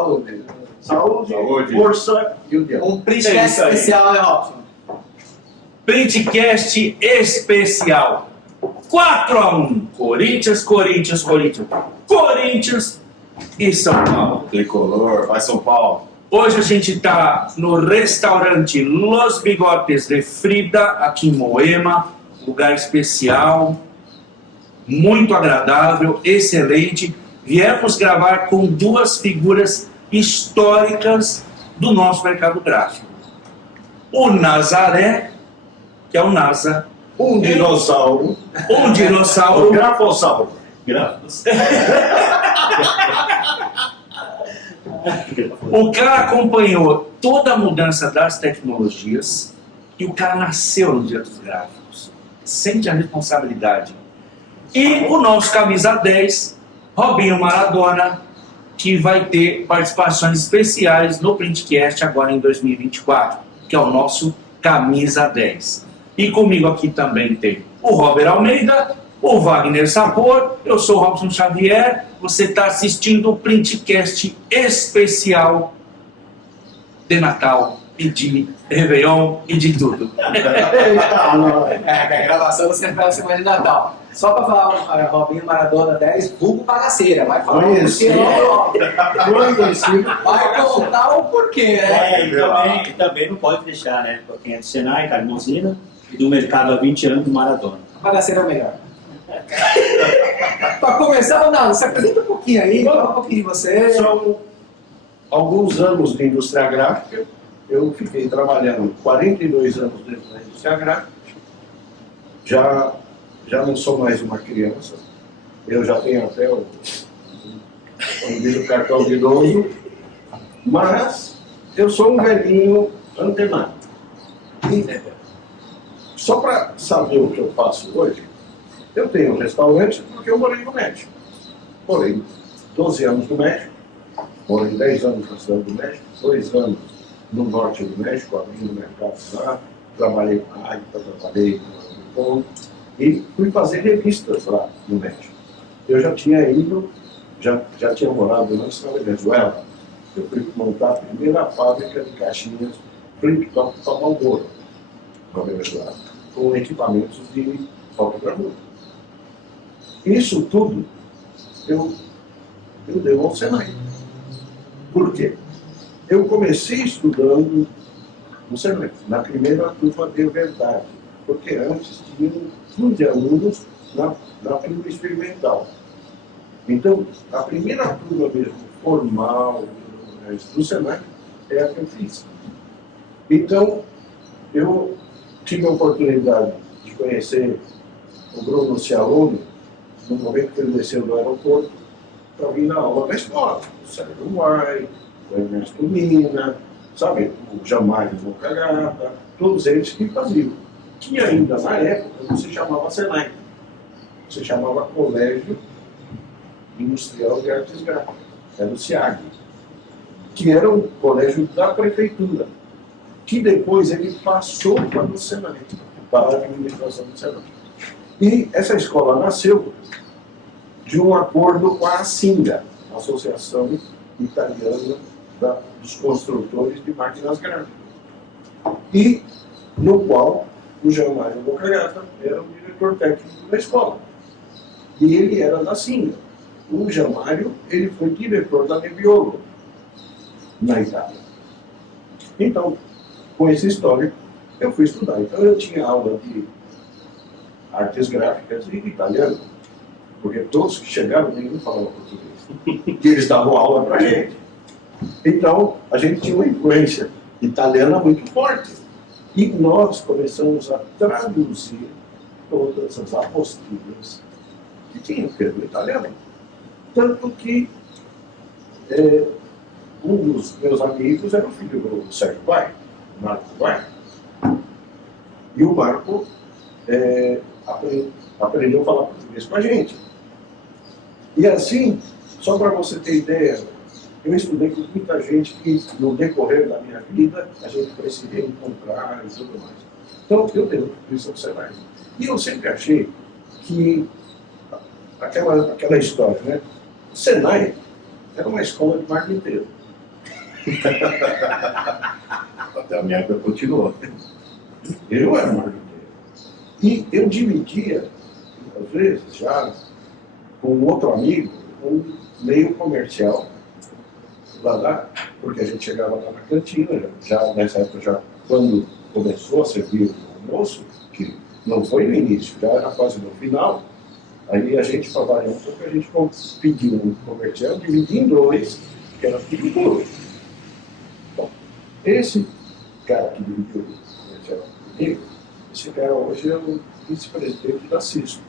Saúde. Saúde, força e união. Um printcast especial, né, Robson? Printcast especial. 4-1. Corinthians, Corinthians, Corinthians. Corinthians e São Paulo. Tricolor, vai São Paulo. Hoje a gente está no restaurante Los Bigotes de Frida, aqui em Moema. Lugar especial, muito agradável, excelente. Viemos gravar com duas figuras históricas do nosso mercado gráfico. O Nazaré, que é o NASA. Um dinossauro. Um dinossauro. O grafossauro. Grafos. O cara acompanhou toda a mudança das tecnologias e o cara nasceu no dia dos gráficos. Sente a responsabilidade. E o nosso camisa 10, Robinho Maradona, que vai ter participações especiais no Printcast agora em 2024, que é o nosso camisa 10. E comigo aqui também tem o Robert Almeida, o Wagner Sapor, eu sou o Robson Xavier, você está assistindo o Printcast especial de Natal e de Réveillon e de tudo. A gravação você faz na semana de Natal. Só para falar, Robinho Maradona 10, vulgo bagaceira. Vai falar o porquê, vai contar o porquê, né? E também não pode deixar, né? Quem é do Senai, Carmozina, e do mercado há 20 anos, Maradona. A bagaceira é o melhor. Para começar, Ronaldo, se apresenta um pouquinho aí, fala um pouquinho de você. São alguns anos de indústria gráfica. Eu fiquei trabalhando 42 anos dentro da indústria gráfica. Já não sou mais uma criança. Eu já tenho até o cartão de idoso. Mas eu sou um velhinho antenado. E, só para saber o que eu faço hoje, eu tenho um restaurante porque eu morei no México. Morei 12 anos no México, morei 10 anos na cidade do México, 2 anos no norte do México, abrindo mercados lá, trabalhei com a Águia, trabalhei no Pão, e fui fazer revistas lá no México. Eu já tinha ido, já tinha morado antes na Venezuela. Eu fui montar a primeira fábrica de caixinhas flip-top para Marlboro, na Venezuela, com equipamentos de fotogravura. Isso tudo eu devo ao Senai. Por quê? Eu comecei estudando no Senai, na primeira turma de verdade, porque antes tinham 15 alunos na turma experimental. Então, a primeira turma mesmo, formal, do Senai, é a que eu fiz. Então, eu tive a oportunidade de conhecer o Bruno Cialone, no momento que ele desceu do aeroporto, para vir na aula da escola. O Sérgio Uai, o Ernesto Mina, sabe, o Jamário Mocagata, todos eles que faziam. Que ainda na época não se chamava Senai, se chamava Colégio Industrial de Artes Gráficas, era o SIAG, que era um colégio da prefeitura, que depois ele passou para o Senai, para a administração do Senai. E essa escola nasceu de um acordo com a ASINGA, a Associação Italiana dos Construtores de Máquinas Gráficas, e no qual o Jean-Mário Bocagata era o diretor técnico da escola. E ele era da ASINGA. O Jean-Mário, ele foi diretor da Nebbiolo, na Itália. Então, com esse histórico, eu fui estudar. Então, eu tinha aula de artes gráficas e italiano, porque todos que chegaram, nenhum falava português. E eles davam aula para a gente. Então, a gente tinha uma influência italiana muito forte. E nós começamos a traduzir todas as apostilas que tinham feito italiano. Tanto que um dos meus amigos era o filho do Sérgio Vai, Marco Vai. E o Marco aprendeu a falar português com a gente. E assim, só para você ter ideia, eu estudei com muita gente que, no decorrer da minha vida, a gente foi se reencontrar e tudo mais. Então, eu tenho isso no Senai. E eu sempre achei que aquela história, né? O Senai era uma escola de marketing inteiro. Até a minha época continuou. Eu era marqueteiro. E eu dividia, às vezes, já com outro amigo, um meio comercial lá, porque a gente chegava lá na cantina, já nessa época, já quando começou a servir o almoço, que não foi no início, já era quase no final, aí a gente, para variar um pouco, a gente pediu um comercial, dividia em dois, que era tudo puro. Bom, esse cara que dividiu o comercial comigo, esse cara hoje é o vice-presidente da Cisco.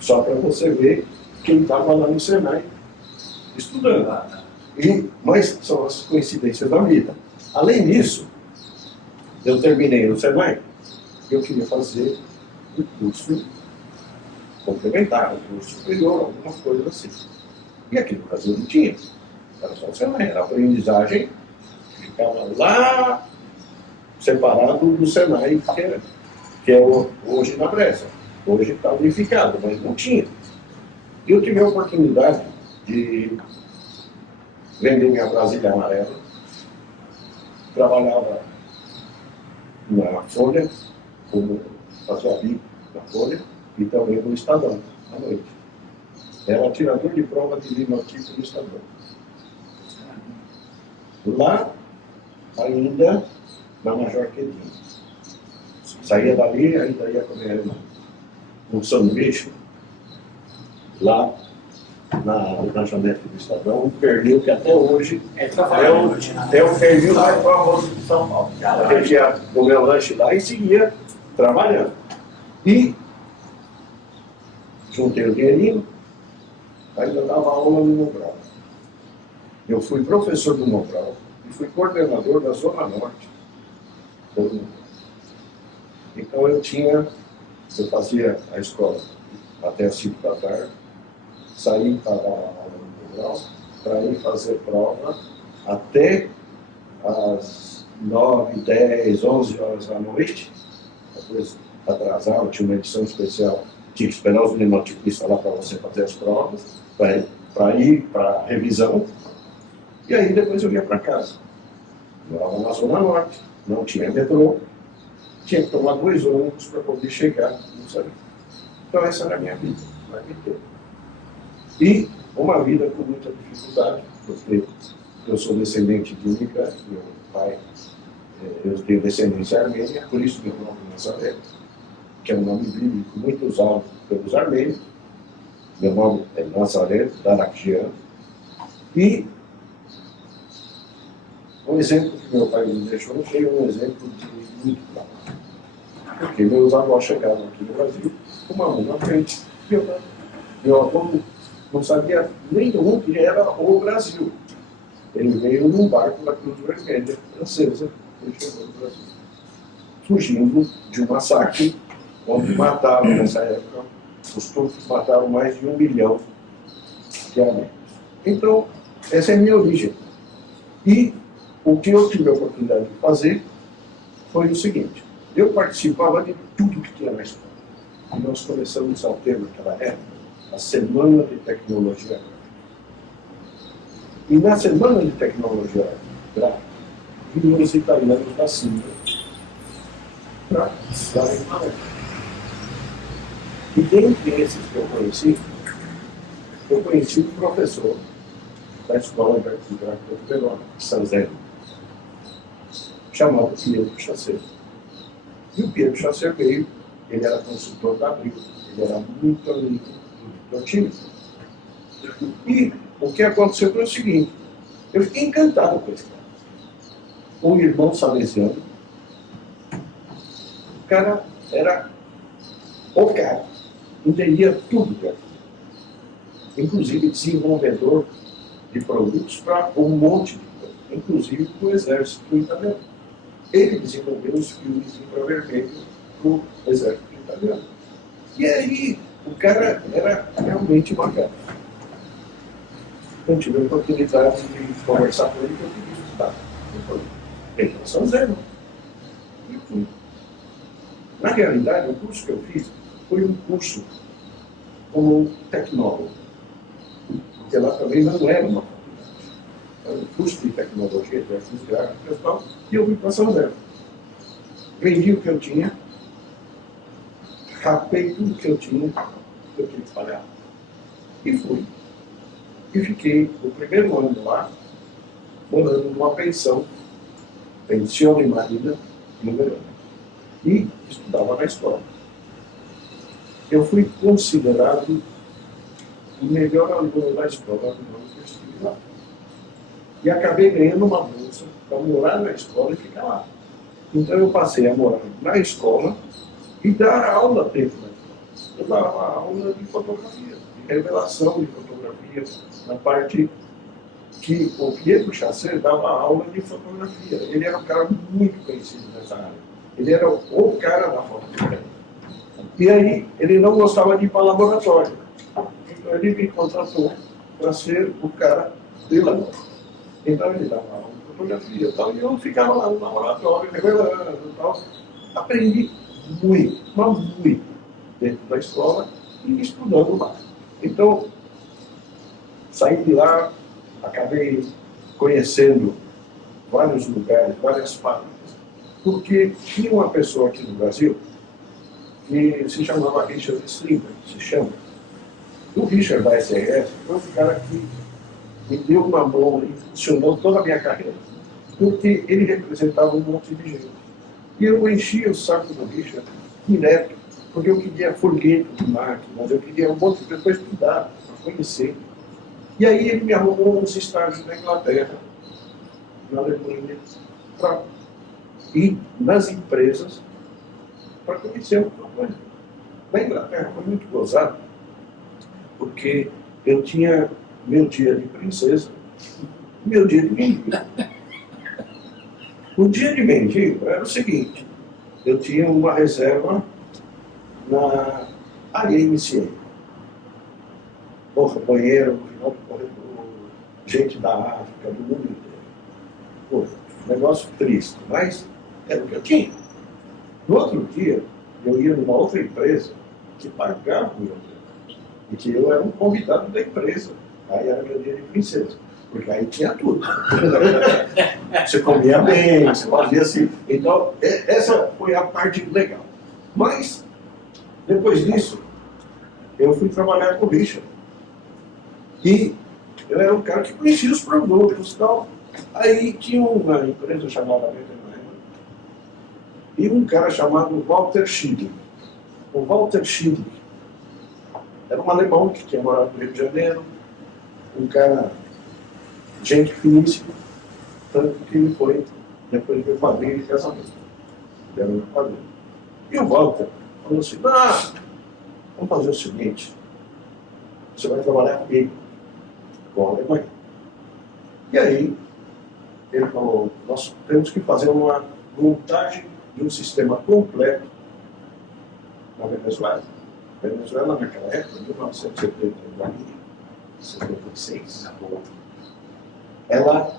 Só para você ver quem estava lá no Senai estudando. Mas são as coincidências da vida. Além disso, eu terminei no Senai, eu queria fazer um curso complementar, um curso superior, alguma coisa assim. E aqui no Brasil não tinha. Era só o Senai, era a aprendizagem que ficava lá separado do Senai, que é hoje na Bresa. Hoje está unificado, mas não tinha. E eu tive a oportunidade de vender minha Brasília amarela. Trabalhava na Folha, como fazia bico na Folha, e também no Estadão, à noite. Era tirador de prova de linotipo no Estadão. Lá, ainda, na Major Quedinho. Saía dali, ainda ia comer um sanduíche, lá na lanchonete do Estadão, um pernil que até hoje é um pernil mais famoso de São Paulo. A gente ia comer o lanche lá e seguia trabalhando. E juntei o dinheirinho, ainda dava aula no Mobral. Eu fui professor do Mobral e fui coordenador da Zona Norte. Então eu fazia a escola até as 5 da tarde, saí para dar aula no Mobral, para ir fazer prova até as 9, 10, 11 horas da noite. Depois atrasava, tinha uma edição especial, tinha que esperar os linotipistas lá para você fazer as provas, para ir para revisão. E aí depois eu ia para casa. Morava na Zona Norte, não tinha metrô, tinha que tomar 2 ônibus para poder chegar, não sabia. Então essa era a minha vida, a vida inteira. E uma vida com muita dificuldade, porque eu sou descendente de imigrante, meu pai, eu tenho descendência armênia, por isso meu nome é Nazaré, que é um nome bíblico muito usado pelos armênios. Meu nome é Nazaré Darakjian. E um exemplo que meu pai me deixou foi um exemplo de muito claro. Porque meus avós chegaram aqui no Brasil com uma mão na frente. Meu avô não sabia nem de onde era o Brasil. Ele veio num barco da Cruz Vermelha francesa, ele chegou no Brasil, fugindo de um massacre onde mataram, nessa época, os turcos mataram mais de 1 milhão de armênios. Então, essa é a minha origem. E o que eu tive a oportunidade de fazer foi o seguinte: eu participava de tudo que tinha na escola. E nós começamos a ter naquela época a Semana de Tecnologia Gráfica. E na Semana de Tecnologia Gráfica, vinham os italianos da Sintra para darem aula. E dentre esses que eu conheci um professor da Escola de Arte Gráfica de Verona, de San Zeno, chamado Piero Chasser. E o Piero Chasser veio, ele era consultor da Abril, ele era muito amigo do time. E o que aconteceu foi o seguinte: eu fiquei encantado com esse cara. Um irmão salesiano, o cara era o cara, entendia tudo, cara. Inclusive desenvolvedor de produtos para um monte de coisa, inclusive para o exército italiano. Ele desenvolveu os filmes infravermelhos para o exército italiano. E aí, o cara era realmente bacana. Eu tive a oportunidade de conversar com ele, que eu queria estudar. Ele era São Zeno. E fui. Na realidade, o curso que eu fiz foi um curso como tecnólogo. porque lá também não era uma faculdade. Era um curso de tecnologia, de artes gráficas e tal, e eu vim para São José. Vendi o que eu tinha, rapei tudo que eu tinha que pagar. E fui. E fiquei o primeiro ano lá, morando numa pensão, pensione marina, no verão. E estudava na escola. Eu fui considerado o melhor aluno da escola no ano que eu estive lá. E acabei ganhando uma bolsa para morar na escola e ficar lá. Então eu passei a morar na escola e dar aula dentro da escola. Eu dava aula de fotografia, de revelação de fotografia, na parte que o Pietro Chasser dava aula de fotografia. Ele era um cara muito conhecido nessa área. Ele era o cara da fotografia. E aí ele não gostava de ir para o laboratório. Então ele me contratou para ser o cara de laboratório. Então ele dava aula de fotografia e tal, e eu ficava lá no laboratório, revelando e tal. Aprendi muito, mas muito, dentro da escola e estudando lá. Então, saí de lá, acabei conhecendo vários lugares, várias fábricas, porque tinha uma pessoa aqui no Brasil que se chamava Richard Strimper, se chama. O Richard da SRS foi um cara que me deu uma mão e funcionou toda a minha carreira, porque ele representava um monte de gente. E eu enchia o saco do Richard direto, porque eu queria folheto de máquinas, eu queria um monte de coisa para estudar, para conhecer. E aí ele me arrumou uns estágios na Inglaterra, na Alemanha, para ir nas empresas para conhecer alguma coisa. Na Inglaterra foi muito gozado, porque eu tinha meu dia de princesa e meu dia de mendigo. O dia de mendigo era o seguinte: eu tinha uma reserva na área MCA. Porra, banheiro, no final do corredor, gente da África, do mundo inteiro. Porra, negócio triste, mas era o que eu tinha. No outro dia, eu ia numa outra empresa que pagava o meu dia. E que eu era um convidado da empresa. Aí era meu dia de princesa. Porque aí tinha tudo. Você comia bem, você fazia assim. Então, essa foi a parte legal. Mas, depois disso, eu fui trabalhar com o Richard. E eu era um cara que conhecia os produtos e tal. Aí tinha uma empresa chamada Bettenheimer e um cara chamado Walter Schindler. O Walter Schindler era um alemão que tinha morado no Rio de Janeiro, um cara, gente finíssima, tanto que ele foi, depois meu padrinho de casamento. Ele era meu padrinho. E o Walter falou assim: vamos fazer o seguinte, você vai trabalhar comigo, com a Alemanha. E aí, ele falou: nós temos que fazer uma montagem de um sistema completo na Venezuela. A Venezuela, naquela época, 1976, ela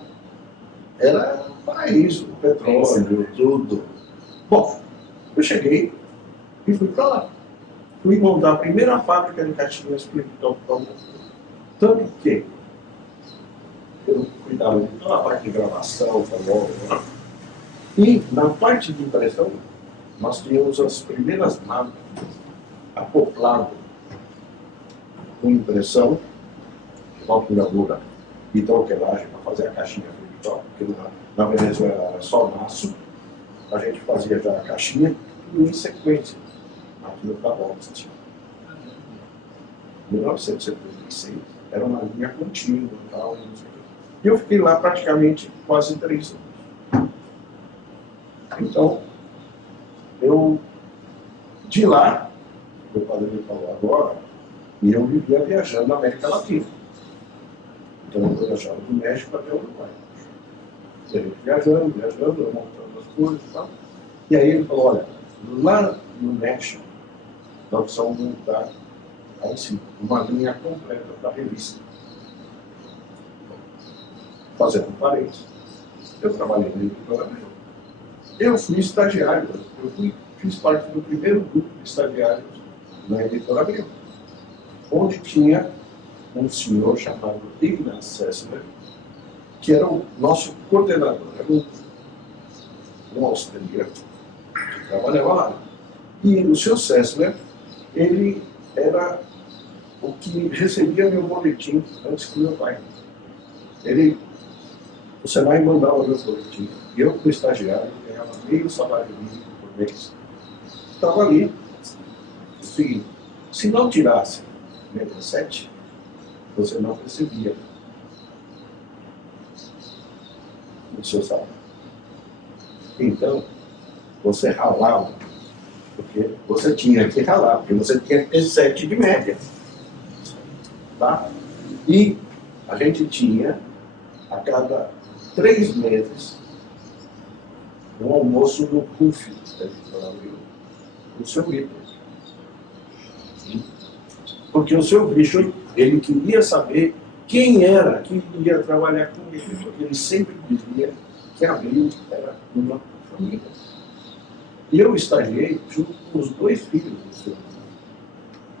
era um paraíso, petróleo, tudo. Bom, eu cheguei e fui para lá. Fui montar a primeira fábrica de caixinhas para o mundo. Tanto que eu cuidava de toda a parte de gravação, e na parte de impressão, nós tínhamos as primeiras máquinas acopladas com impressão, calculadora e troquelagem para fazer a caixinha virtual, porque na Venezuela era só maço, a gente fazia já a caixinha, tudo em sequência, máquina da Boxt. Em 1976, era uma linha contínua e tal, e não sei o quê. E eu fiquei lá praticamente quase 3 anos. Então, de lá, meu padrinho falou agora, e eu vivia viajando na América Latina. Então eu viajava do México até o Uruguai. E a gente viajando, eu montando as coisas e tal. E aí ele falou: olha, lá no México, nós precisamos montar aí sim, uma linha completa da revista. Fazendo parênteses. Eu trabalhei na editora meu. Eu fui estagiário, fiz parte do primeiro grupo de estagiários na editora meu, onde tinha um senhor chamado Ignaz Sessler, que era o nosso coordenador, era um austríaco que trabalhava lá. E o senhor Sessler, ele era o que recebia meu boletim antes que meu pai. O Senai mandava meu boletim. E eu, como estagiário, ganhava meio salário mínimo por mês. Estava ali. O seguinte, se não tirasse 67, você não recebia o seu salário. Então, você ralava, porque você tinha que ralar, porque você tinha que ter 7 de média. Tá? E a gente tinha, a cada 3 meses, um almoço no CUF, o seu Vitor. Porque o seu bicho, ele queria saber quem era que iria trabalhar com ele, porque ele sempre dizia que Abril era uma família. E eu estagiei junto com os 2 filhos do seu,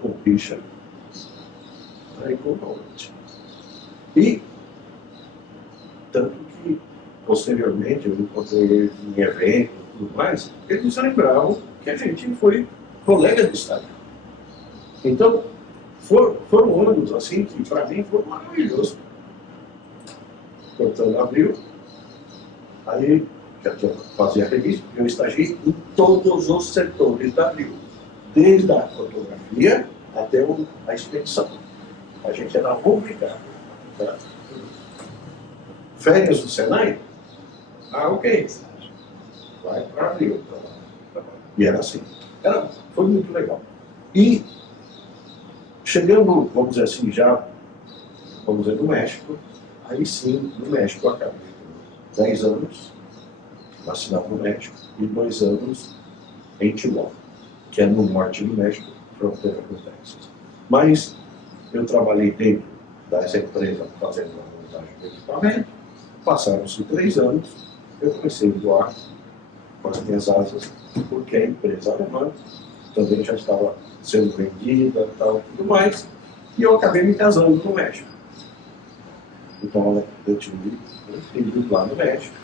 com o Richard e com o Robert. E tanto que, posteriormente, eu encontrei eles em eventos e tudo mais, eles lembravam que a gente foi colega de estágio. Então, foram anos assim que, para mim, foi maravilhoso. Portanto, Abril, aí já tinha fazia a revista, eu estagiei em todos os setores da Abril, desde a fotografia até a expedição. A gente era obrigado. Tá? Férias do Senai? Ah, ok. Vai para Abril. E era assim. Foi muito legal. E chegando, vamos dizer assim, no México, aí sim, no México eu acabei com 10 anos na cidade do México e 2 anos em Chihuahua, que é no norte do México, fronteira com o Texas. Mas eu trabalhei dentro dessa empresa fazendo a montagem do equipamento, passaram-se 3 anos, eu comecei a voar com as minhas asas, porque a empresa alemã também já estava sendo vendida e tal, tudo mais, e eu acabei me casando no México. Então eu tive um filho lá no México,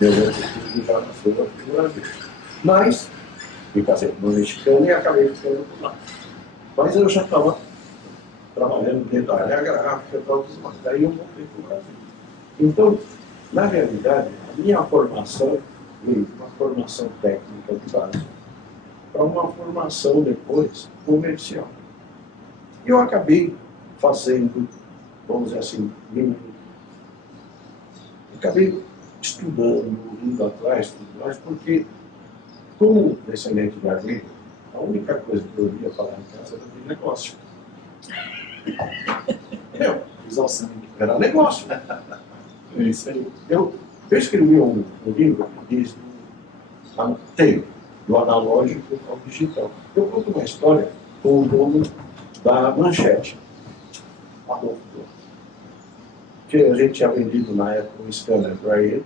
meu outro filho já nasceu aqui no Brasil. Mas me casei com uma mexicana e acabei ficando por lá. Mas eu já estava trabalhando dentro da área gráfica e tal, tudo mais. Daí eu voltei para o Brasil. Então, na realidade, a minha formação veio uma formação técnica de base para uma formação depois comercial. Eu acabei fazendo, vamos dizer assim, acabei estudando, indo atrás, tudo mais, porque, como descendente de armênio, a única coisa que eu ia falar em casa era de negócio. Era negócio. É isso aí. Eu escrevi um livro que diz do analógico ao digital. Eu conto uma história com o dono da Manchete, Adolfo, que a gente tinha vendido na época um scanner para ele.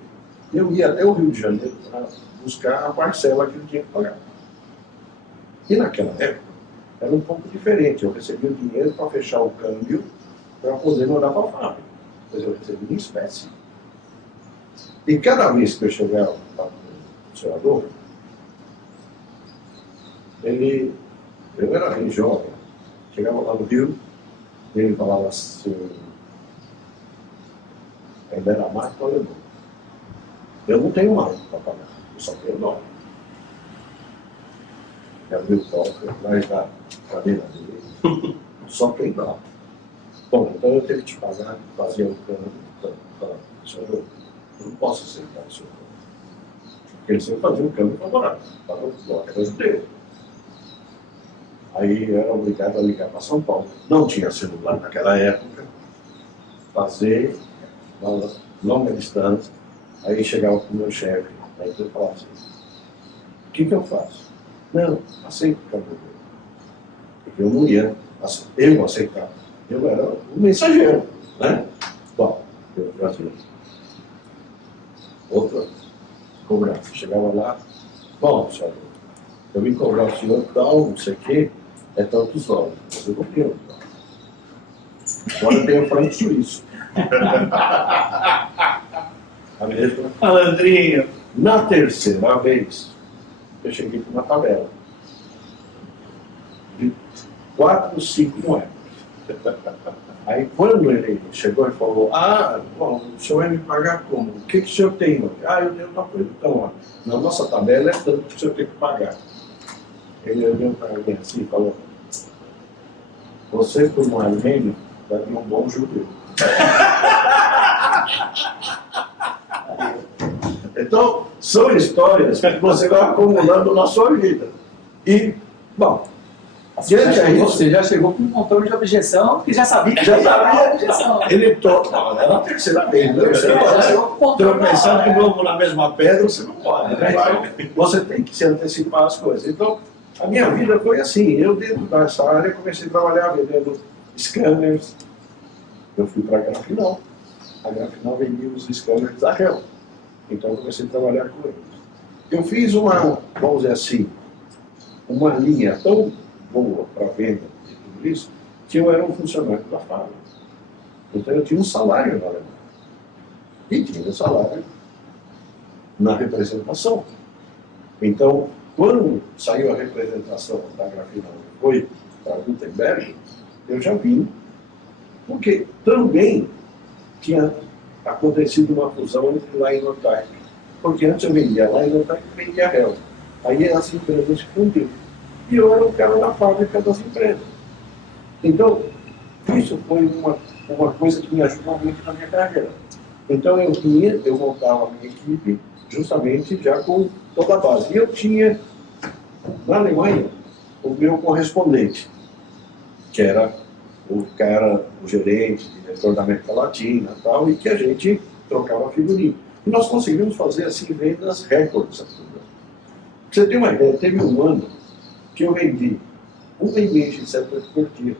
Eu ia até o Rio de Janeiro para buscar a parcela que ele tinha que pagar. E naquela época era um pouco diferente. Eu recebia o dinheiro para fechar o câmbio para poder mandar para a fábrica. Mas eu recebia em espécie. E cada vez que eu chegava para o senador, eu era bem jovem, chegava lá no Rio, ele falava assim, ainda era marca alemã. Eu não tenho mais para pagar, eu só tenho dólar. E abriu o cofre atrás da cadeira dele, só tem dólar. Bom, então eu tenho que te pagar, fazer o câmbio, senhor, eu não posso aceitar o senhor. Porque ele sempre fazia um câmbio favorável, para o bloco brasileiro. Aí eu era obrigado a ligar para São Paulo. Não tinha celular naquela época. Fazer uma longa distância. Aí chegava com o meu chefe. Aí eu falava assim, o que eu faço? Não, aceito o câmbio. Porque eu não ia, eu aceitava. Eu era um mensageiro, né? Bom, eu Brasil. Outra cobrança. Chegava lá, bom, senhor, eu vim cobrar o senhor tal, não sei o quê, é tantos dólares. Você não tem. Agora eu tenho franco suíço. A mesma. Malandrinho. Na terceira vez, eu cheguei com uma tabela de 4, 5 moedas. Aí quando ele chegou e falou, bom, o senhor vai me pagar como? O que o senhor tem? Eu tenho uma coisa. Então, ó, na nossa tabela é tanto que o senhor tem que pagar. Ele olhou para mim assim e falou, você por um armênio vai ter um bom judeu. Então, são histórias que você vai acumulando na sua vida. E, bom, Você já chegou com um controle de objeção que já sabia que já ia dar sabia, objeção. ele toca, era a terceira vez, né? Você Já chegou com o controle. tropeçando de novo na mesma pedra, você não pode, né? Então, você tem que se antecipar as coisas. Então, a minha vida foi assim, eu dentro dessa área comecei a trabalhar vendendo scanners, eu fui para a Grafinal, a Grafinal vendia os scanners da Hell, então eu comecei a trabalhar com eles. Eu fiz uma, vamos dizer assim, uma linha tão boa para venda de tudo isso, que eu era um funcionário da fábrica. Então eu tinha um salário na Alemanha. E tinha um salário na representação. Então, quando saiu a representação da Grafinal e foi para Gutenberg, eu já vim, porque também tinha acontecido uma fusão entre Linotype. Porque antes eu vendia Linotype e vendia Hell. Aí as empresas se fundiram. E eu era o cara da fábrica das empresas. Então, isso foi uma coisa que me ajudou muito na minha carreira. Então, eu montava a minha equipe justamente já com toda a base. E eu tinha, na Alemanha, o meu correspondente, que era o cara, o gerente, diretor da América Latina e tal, e que a gente trocava figurinha. E nós conseguimos fazer, assim, vendas recordes. Pra você ter uma ideia, teve um ano que eu vendi 1 milhão de insetos por dia.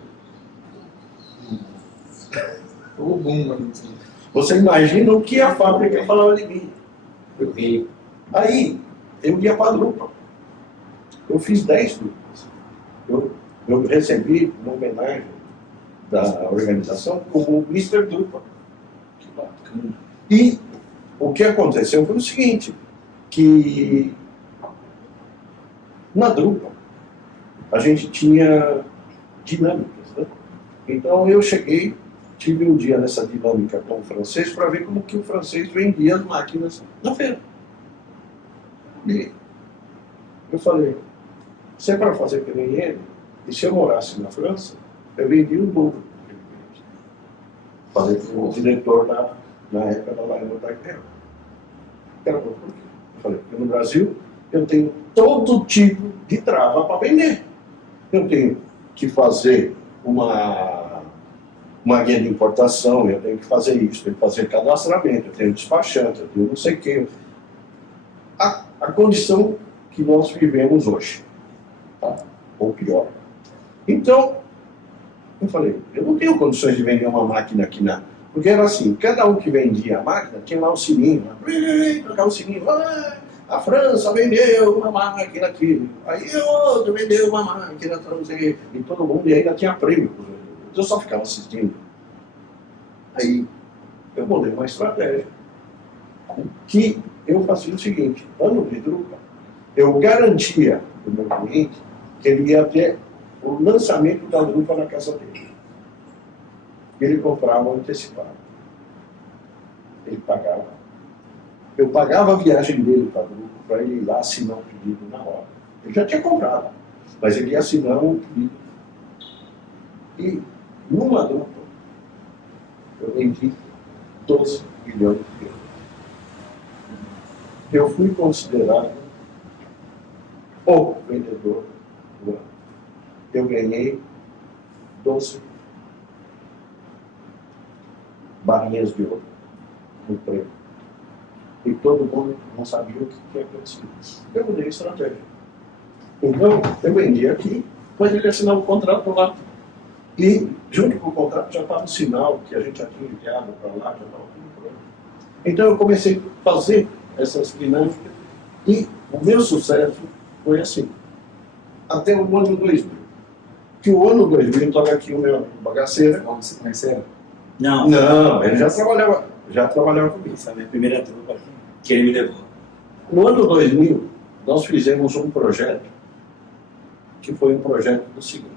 O boom. Você imagina o que a fábrica falava de mim. Eu vi. Aí, eu ia para a Drupa. Eu fiz 10 Drupas. Eu recebi uma homenagem da organização como Mr. Drupa. Que bacana. E o que aconteceu foi o seguinte, que na Drupa a gente tinha dinâmicas, né? Então eu cheguei, tive um dia nessa dinâmica com o francês para ver como que o francês vendia as máquinas na feira. E eu falei, se é para fazer que nem ele, e se eu morasse na França, eu vendia um dobro. Falei para o diretor na época da Linotype. Eu falei, porque no Brasil eu tenho todo tipo de trava para vender. Eu tenho que fazer uma guia de importação, eu tenho que fazer isso, tenho que fazer cadastramento, eu tenho despachante, eu tenho não sei o quê. A condição que nós vivemos hoje, tá? Ou pior. Então, eu falei, eu não tenho condições de vender uma máquina aqui na... Porque era assim, cada um que vendia a máquina tinha lá o sininho, tocava o sininho, a França vendeu uma máquina aqui, aí outro vendeu uma máquina, e todo mundo, e ainda tinha prêmio. Eu só ficava assistindo. Aí eu bolei uma estratégia que eu fazia o seguinte, ano de Drupa, eu garantia para o meu cliente que ele ia ter o lançamento da Drupa na casa dele. Ele comprava antecipado. Ele pagava. Eu pagava a viagem dele para ele ir lá assinar o pedido na hora. Ele já tinha comprado, mas ele ia assinar um pedido. E numa Drupa, eu vendi 12 milhões de euros. Eu fui considerado o vendedor do ano. Eu ganhei 12 barrinhas de ouro no prêmio. E todo mundo não sabia o que tinha acontecido. Eu mudei a estratégia. Então, eu vendi aqui, mas ele assinava o contrato lá. E, junto com o contrato, já estava o sinal que a gente já tinha enviado para lá, já estava tudo pronto. Então, eu comecei a fazer essas dinâmicas e o meu sucesso foi assim. Até o ano 2000. que o ano 2000 estava aqui o meu amigo Bagaceira. Como se conheceram? Não, Não, ele já trabalhava comigo. essa é a minha primeira trupa que ele me levou. No ano 2000, nós fizemos um projeto, que foi um projeto do seguinte: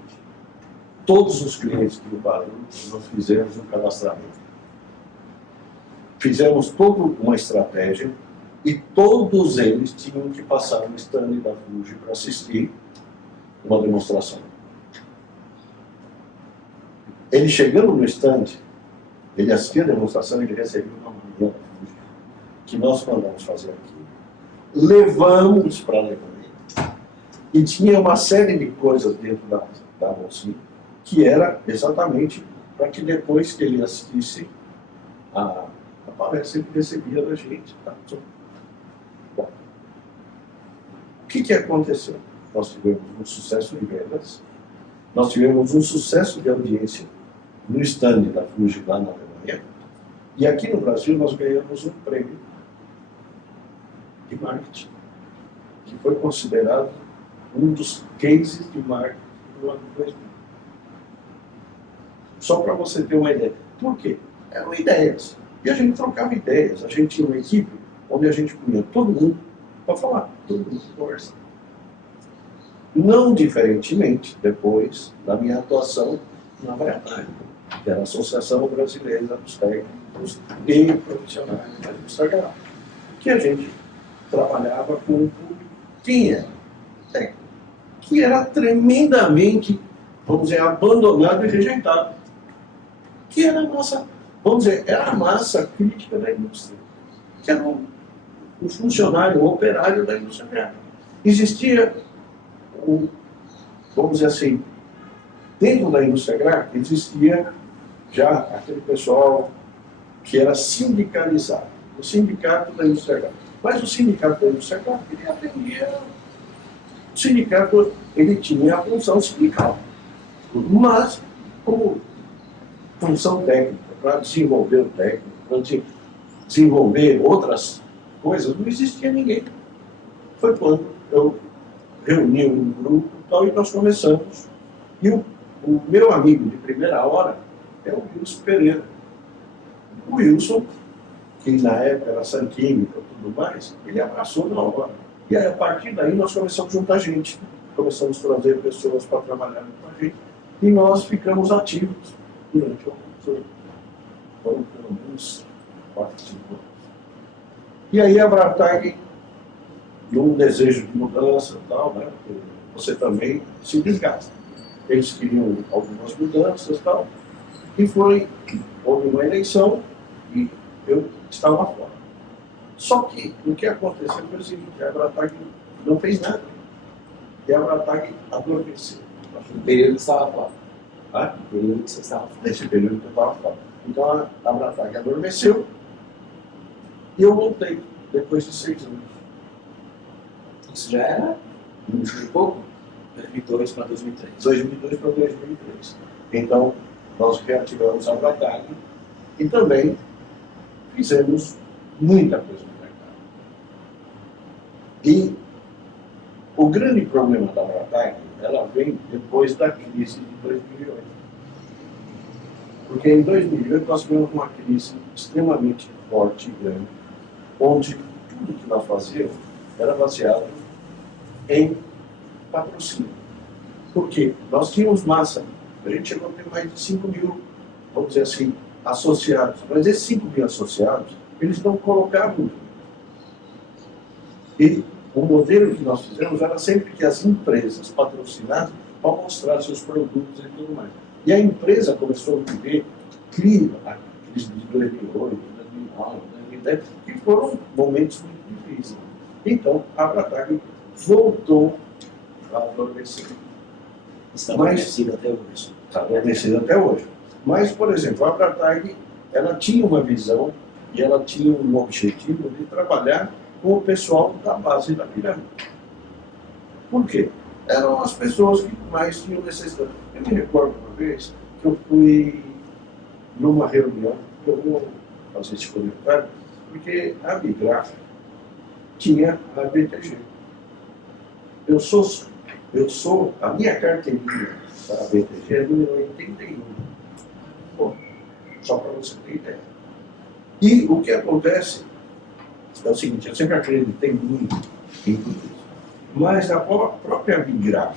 todos os clientes do Barulho, nós fizemos um cadastramento. Fizemos toda uma estratégia e todos eles tinham que passar no stand da Fuji para assistir uma demonstração. Ele chegando no stand, ele assistia a demonstração e ele recebia uma maninha da Fuji que nós mandamos fazer aqui. Levamos para a Alemanha e tinha uma série de coisas dentro da bolsinha que era exatamente para que depois que ele assistisse a palestra ele recebia da gente. Tá? Bom, o que aconteceu? Nós tivemos um sucesso de vendas, nós tivemos um sucesso de audiência no stand da Fuji lá na Alemanha, e aqui no Brasil nós ganhamos um prêmio de marketing, que foi considerado um dos cases de marketing do ano 2000. Só para você ter uma ideia. Por quê? Eram ideias. E a gente trocava ideias. A gente tinha uma equipe onde a gente punha todo mundo para falar, todo mundo conversar. Não diferentemente depois da minha atuação na Bratag, que era a Associação Brasileira dos Técnicos e Profissionais da Indústria Gráfica, que a gente trabalhava com um público que era técnico, que era tremendamente, vamos dizer, abandonado e rejeitado, que era a nossa, vamos dizer, era a massa crítica da indústria, que era um funcionário, um operário da indústria gráfica. Existia vamos dizer assim, dentro da indústria gráfica existia já aquele pessoal que era sindicalizado, o sindicato da indústria gráfica. Mas o sindicato da indústria gráfica, ele atendia, o sindicato, ele tinha a função sindical, mas como função técnica, para desenvolver o técnico, para desenvolver outras coisas, não existia ninguém. Foi quando eu reuni um grupo tal, e nós começamos. E o meu amigo de primeira hora é o Wilson Pereira. O Wilson, que na época era Sanquímica e tudo mais, ele abraçou na hora. E aí, a partir daí nós começamos a juntar gente. Começamos a trazer pessoas para trabalhar com a gente. E nós ficamos ativos durante alguns anos. Foram pelo menos 4, 5 anos. E aí a Bratag, num desejo de mudança e tal, né? Você também se desgasta. Eles queriam algumas mudanças e tal. E houve uma eleição e eu estava fora. Só que o que aconteceu foi o seguinte: a Bratag não fez nada. E a Bratag adormeceu. No período que você estava fora. Ah? No período que você estava fora. Nesse período que eu estava fora. Então a Bratag adormeceu e eu voltei depois de 6 anos. Isso já era um pouco? 2002 para 2003. 2002 para 2003. Então, nós reativamos a Bratag e também fizemos muita coisa no mercado. E o grande problema da Bratag, ela vem depois da crise de 2008. Porque em 2008 nós tivemos uma crise extremamente forte e grande, onde tudo que nós fazíamos era baseado em patrocínio. Por quê? Nós tínhamos massa. A gente chegou a ter mais de 5 mil, vamos dizer assim, associados. Mas esses 5 mil associados, eles não colocavam. E o modelo que nós fizemos era sempre que as empresas patrocinassem para mostrar seus produtos e tudo mais. E a empresa começou a viver a crise de 2008, 2009, 2010, que foram momentos muito difíceis. Então, a Bratag voltou a adormecer. Está adormecido até hoje. Está adormecido até hoje. Mas, por exemplo, a Bratag, ela tinha uma visão e ela tinha um objetivo de trabalhar com o pessoal da base da pirâmide. Por quê? Eram as pessoas que mais tinham necessidade. Eu me recordo uma vez que eu fui numa reunião, eu vou fazer esse comentário, porque a Bigráfica tinha a BTG. Eu sou A minha carteirinha para a BTG é número 81. Bom, só para você ter ideia. E o que acontece é o seguinte, eu sempre acreditei muito em tudo isso. Mas a própria Migraf,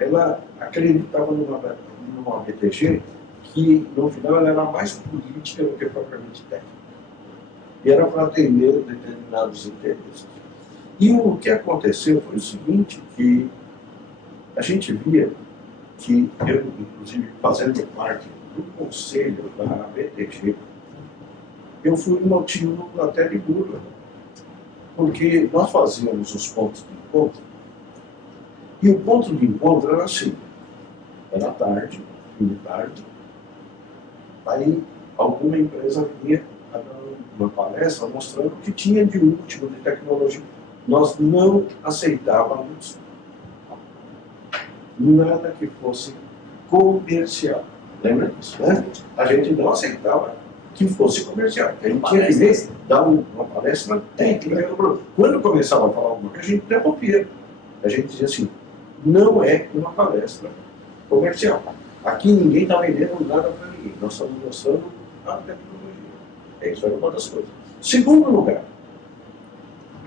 ela acreditava numa BTG que, no final, ela era mais política do que propriamente técnica. E era para atender determinados interesses. E o que aconteceu foi o seguinte, que a gente via que eu, inclusive, fazendo parte do conselho da BTG, eu fui motivo até de burla, porque nós fazíamos os pontos de encontro, e o ponto de encontro era assim, era tarde, fim de tarde, aí alguma empresa vinha a dar uma palestra mostrando o que tinha de último de tecnologia. Nós não aceitávamos nada que fosse comercial. Lembra disso, né? A gente não aceitava que fosse comercial. A gente tinha que ver, dar uma palestra técnica. Quando começava a falar alguma coisa, a gente interrompia. A gente dizia assim, não é uma palestra comercial. Aqui ninguém está vendendo nada para ninguém. Nós estamos mostrando a tecnologia. Isso era uma das coisas. Segundo lugar,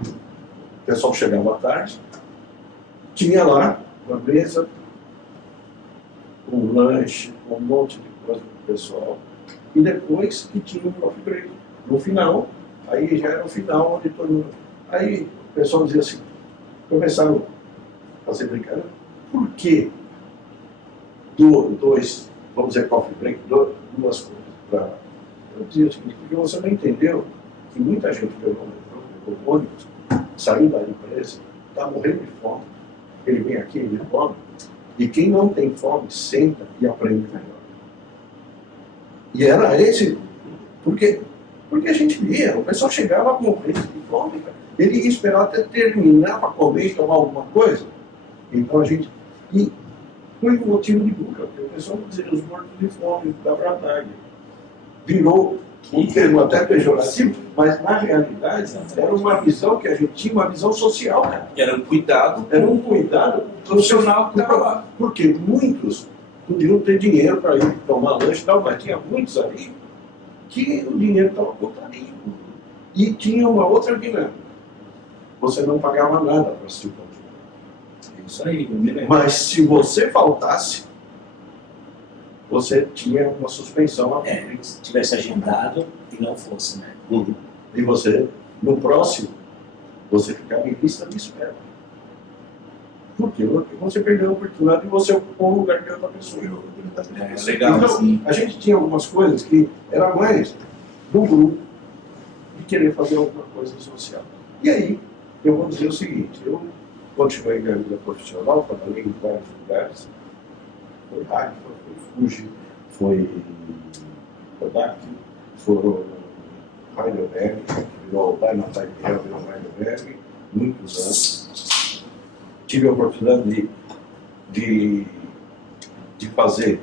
o pessoal chegava à tarde, tinha lá uma mesa, um lanche, um monte de coisa para o pessoal, e depois que tinha um coffee break. No final, aí já era o final, onde todo mundo... Aí o pessoal dizia assim, começaram a fazer brincadeira, por que vamos dizer, coffee break, duas coisas? Eu dizia o seguinte, porque você não entendeu que muita gente pegou o ônibus, saiu da empresa, está morrendo de fome, ele vem aqui, ele come, e quem não tem fome, senta e aprende melhor. E era esse, porque a gente via, o pessoal chegava morrendo de fome, cara. Ele ia esperar até terminar para comer e tomar alguma coisa. Então a gente... E foi um motivo de busca, porque o pessoal dizia os mortos de fome da Bradag. Virou um termo até pejorativo, mas na realidade era uma visão que a gente tinha, uma visão social. Né? Era um cuidado profissional que estava lá. Porque muitos podiam ter dinheiro para ir tomar lanche e tal, mas tinha muitos ali que o dinheiro estava contadinho. E tinha uma outra dinâmica. Você não pagava nada para assistir o conteúdo. Isso aí, eu me lembro. Mas se você faltasse, você tinha uma suspensão. Se tivesse agendado e não fosse, né? Uhum. E você, no próximo, você ficava em lista de espera. Por quê? Porque você perdeu a oportunidade de você ocupar o lugar de outra pessoa. Legal, então, sim. a gente tinha algumas coisas que era mais do grupo de querer fazer alguma coisa social. E aí, eu vou dizer o seguinte, eu continuei minha vida profissional, trabalhei em vários lugares, foi rádio, foi Fuji, foi Kodak, foi Heidelberg, virou Dynatime, virou Heidelberg, muitos anos. Tive a oportunidade de fazer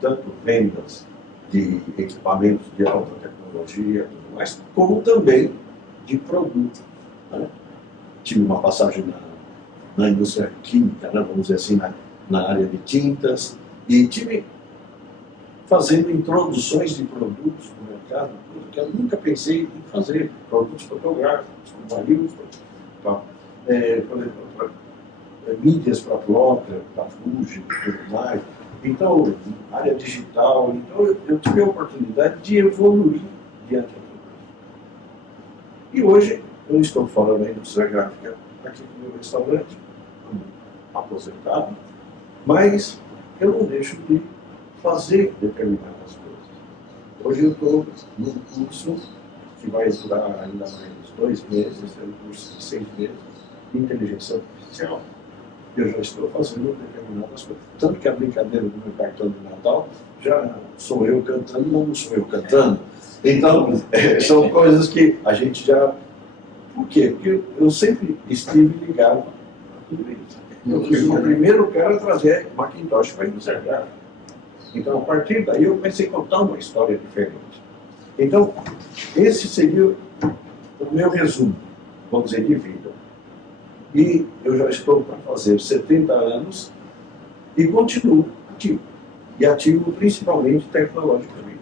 tanto vendas de equipamentos de alta tecnologia e tudo mais, como também de produto. Né? Tive uma passagem na indústria química, né? Vamos dizer assim, na área de tintas, e tive fazendo introduções de produtos no mercado, que eu nunca pensei em fazer, produtos fotográficos, como a livro, por exemplo, mídias para blogger, para Fuji e tudo mais. Então, área digital, então eu tive a oportunidade de evoluir diante da tudo. E hoje eu estou fora da indústria gráfica, aqui no meu restaurante, como aposentado, mas eu não deixo de fazer determinadas coisas. Hoje eu estou num curso que vai durar ainda mais 2 meses, é um curso de 6 meses, de inteligência artificial. Eu já estou fazendo determinadas coisas. Tanto que a brincadeira do meu cartão de Natal já sou eu cantando, mas não sou eu cantando. Então, são coisas que a gente já... Por quê? Porque eu sempre estive ligado a tudo isso. Eu fui o primeiro cara a trazer Macintosh para a indústria gráfica. Então, a partir daí, eu comecei a contar uma história diferente. Então, esse seria o meu resumo, vamos dizer, de vida. E eu já estou para fazer 70 anos e continuo ativo. E ativo principalmente tecnologicamente.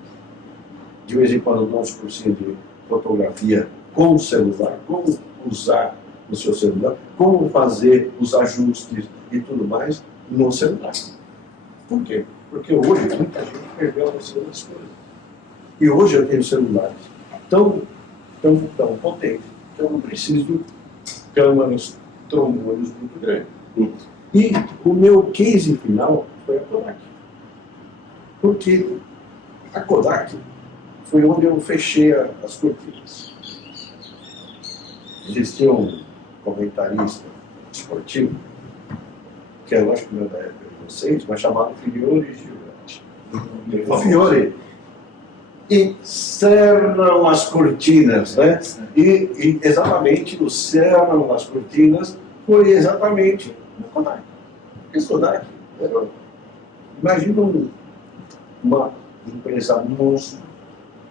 De vez em quando eu dou uns cursinhos de fotografia com o celular, como usar o seu celular, como fazer os ajustes e tudo mais no celular. Por quê? Porque hoje muita gente perdeu a noção das coisas. E hoje eu tenho celulares tão potentes que eu não preciso de câmeras, trombones muito grandes. E o meu case final foi a Kodak. Porque a Kodak foi onde eu fechei as cortinas. Existia um comentarista esportivo, que é lógico que não é da época de vocês, mas chamado Fiore Gigante. O Fiore. E cerram as cortinas, né? E exatamente o cerram as cortinas foi exatamente na Kodak. Esse Kodak era, imagina uma empresa monstro,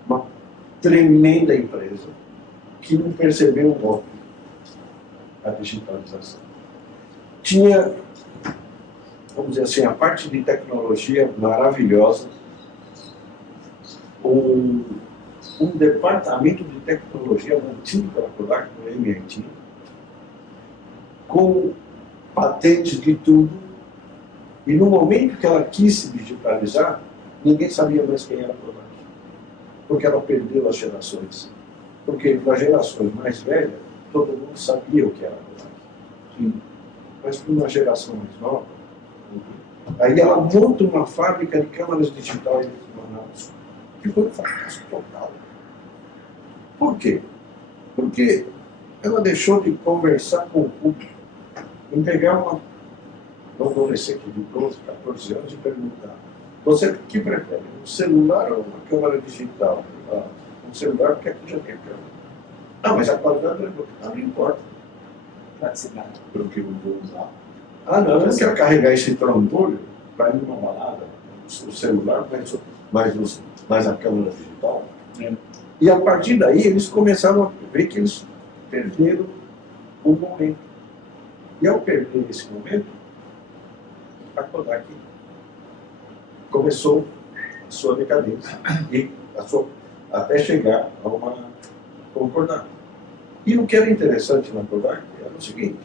uma tremenda empresa, que não percebeu o golpe, a digitalização. Tinha, vamos dizer assim, a parte de tecnologia maravilhosa, um departamento de tecnologia mantido pela Kodak, no MIT, com patentes de tudo, e no momento que ela quis se digitalizar, ninguém sabia mais quem era a Kodak, porque ela perdeu as gerações. Porque para gerações mais velhas, todo mundo sabia o que era a Kodak. Mas para uma geração mais nova, aí ela monta uma fábrica de câmeras digitais em Manaus, que foi um fracasso total. Por quê? Porque ela deixou de conversar com o público, em pegar um adolescente de 12, 14 anos e perguntar: você o que prefere, um celular ou uma câmera digital? Um celular, porque aqui já tem câmera. Ah, mas a qualidade não importa. Pelo que eu vou usar. Ah, não, eu não quero carregar esse trambolho para ir numa balada, o celular, mais a câmera digital. E a partir daí eles começaram a ver que eles perderam o momento. E ao perder esse momento, a Kodak começou a sua decadência e até chegar a uma concordata. E o que era interessante na Kodak era o seguinte: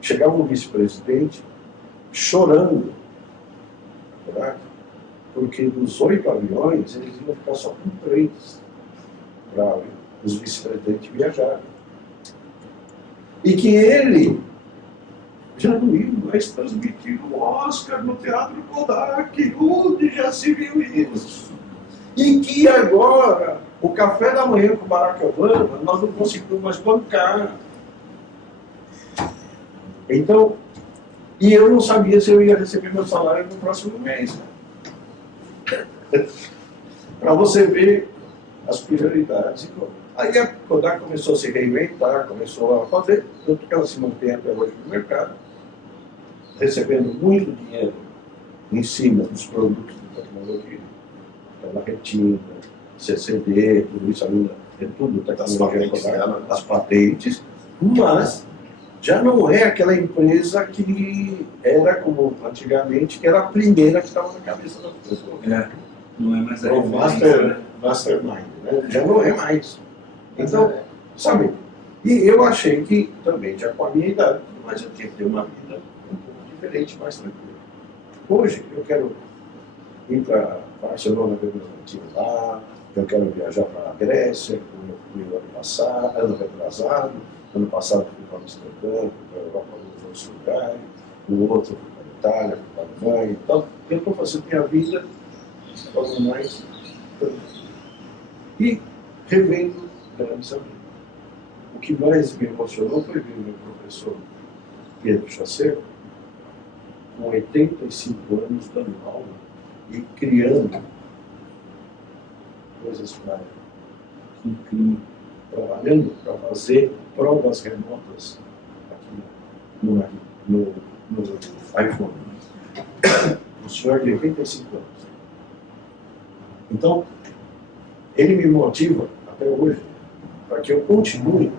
chegava um vice-presidente chorando na Kodak, porque dos 8 aviões eles iam ficar só com 3 para os vice-presidentes viajarem. E que ele já não ia mais transmitir o Oscar no Teatro Kodak, onde já se viu isso. E que agora, o café da manhã com o Barack Obama, nós não conseguimos mais bancar. Então, e eu não sabia se eu ia receber meu salário no próximo mês. Para você ver as prioridades. Aí a Kodak começou a se reinventar, começou a fazer, tanto que ela se mantém até hoje no mercado, recebendo muito dinheiro em cima dos produtos de tecnologia, pela retina, CCD, tudo isso ainda é tudo tecnologia Kodak, as patentes, mas já não é aquela empresa que era como antigamente, que era a primeira que estava na cabeça das pessoas. Não é mais a O referência, mastermind, né? Já não é mais. Então, sabe, e eu achei que também, já com a minha idade, mas eu tinha que ter uma vida um pouco diferente, mais tranquila. Hoje, eu quero ir para Barcelona ver meus antigos lá, eu quero viajar para a Grécia, como eu fui ano retrasado, ano passado fui para Amsterdã, fui para a Europa, para outros lugares, o outro fui para a Itália, fui para a Alemanha. Então, eu estou fazendo minha vida algo mais e revendo grandes amigos. O que mais me emocionou foi ver meu professor Pedro Chacer, com 85 anos, dando aula e criando coisas para trabalhando para fazer provas remotas aqui no iPhone. O senhor de 85 anos. Então, ele me motiva até hoje para que eu continue,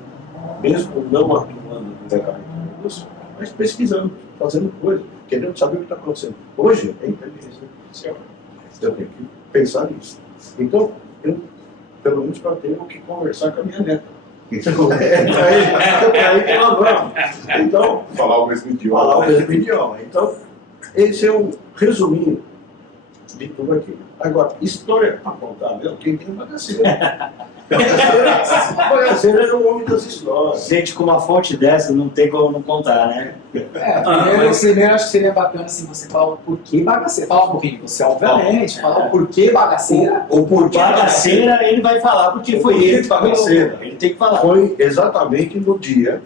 mesmo não atuando diretamente no anos, mas pesquisando, fazendo coisa, querendo saber o que está acontecendo. Hoje é inteligência artificial. Eu tenho que pensar nisso. Então, eu, pelo menos, para ter o que conversar com a minha neta. Então, é aí que nós vamos. Então, Falar o mesmo idioma. falar o mesmo idioma. Então, esse é um resuminho de tudo aqui. Agora, história para contar mesmo, quem tem bagaceira. Bagaceira é o homem das histórias. Gente, com uma fonte dessa, não tem como não contar, né? Primeiro acho que seria bacana assim, você falar o porquê bagaceira. Falar um pouquinho de você, obviamente, falar o porquê bagaceira. O porquê bagaceira, ele vai falar, porque foi ele que bagaceira. Ele tem que falar. Foi exatamente no dia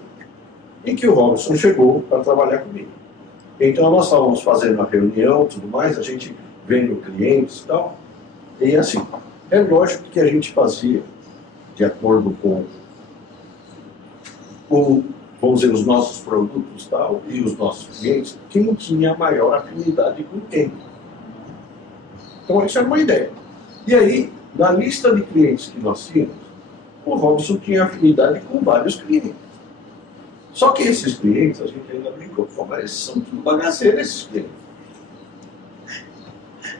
em que o Robson chegou para trabalhar comigo. Então nós estávamos fazendo a reunião, tudo mais, a gente vendo clientes e tal, e assim, é lógico que a gente fazia de acordo com vamos dizer, os nossos produtos tal, e os nossos clientes, quem tinha maior afinidade com quem. Então essa era uma ideia. E aí, na lista de clientes que nós tínhamos, o Robson tinha afinidade com vários clientes. Só que esses clientes, a gente ainda brincou, pô, mas são tudo bagaceiros esses clientes.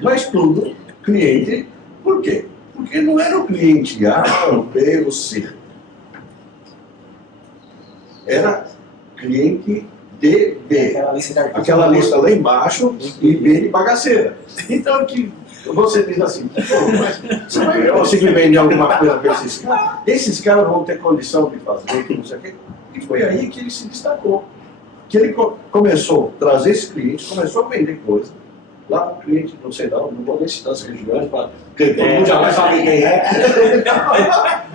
Mas tudo cliente, por quê? Porque não era o cliente A, o B ou C. Era cliente D, B. Aquela lista lá embaixo e B de bagaceira. Então, que você diz assim, pô, mas você vai conseguir vender alguma coisa para esses caras? Esses caras vão ter condição de fazer, não sei o quê. E foi aí que ele se destacou. Que ele começou a trazer esses clientes, começou a vender coisa. Lá para o cliente, não sei não vou nem citar as regiões, porque todo mundo já vai saber quem é.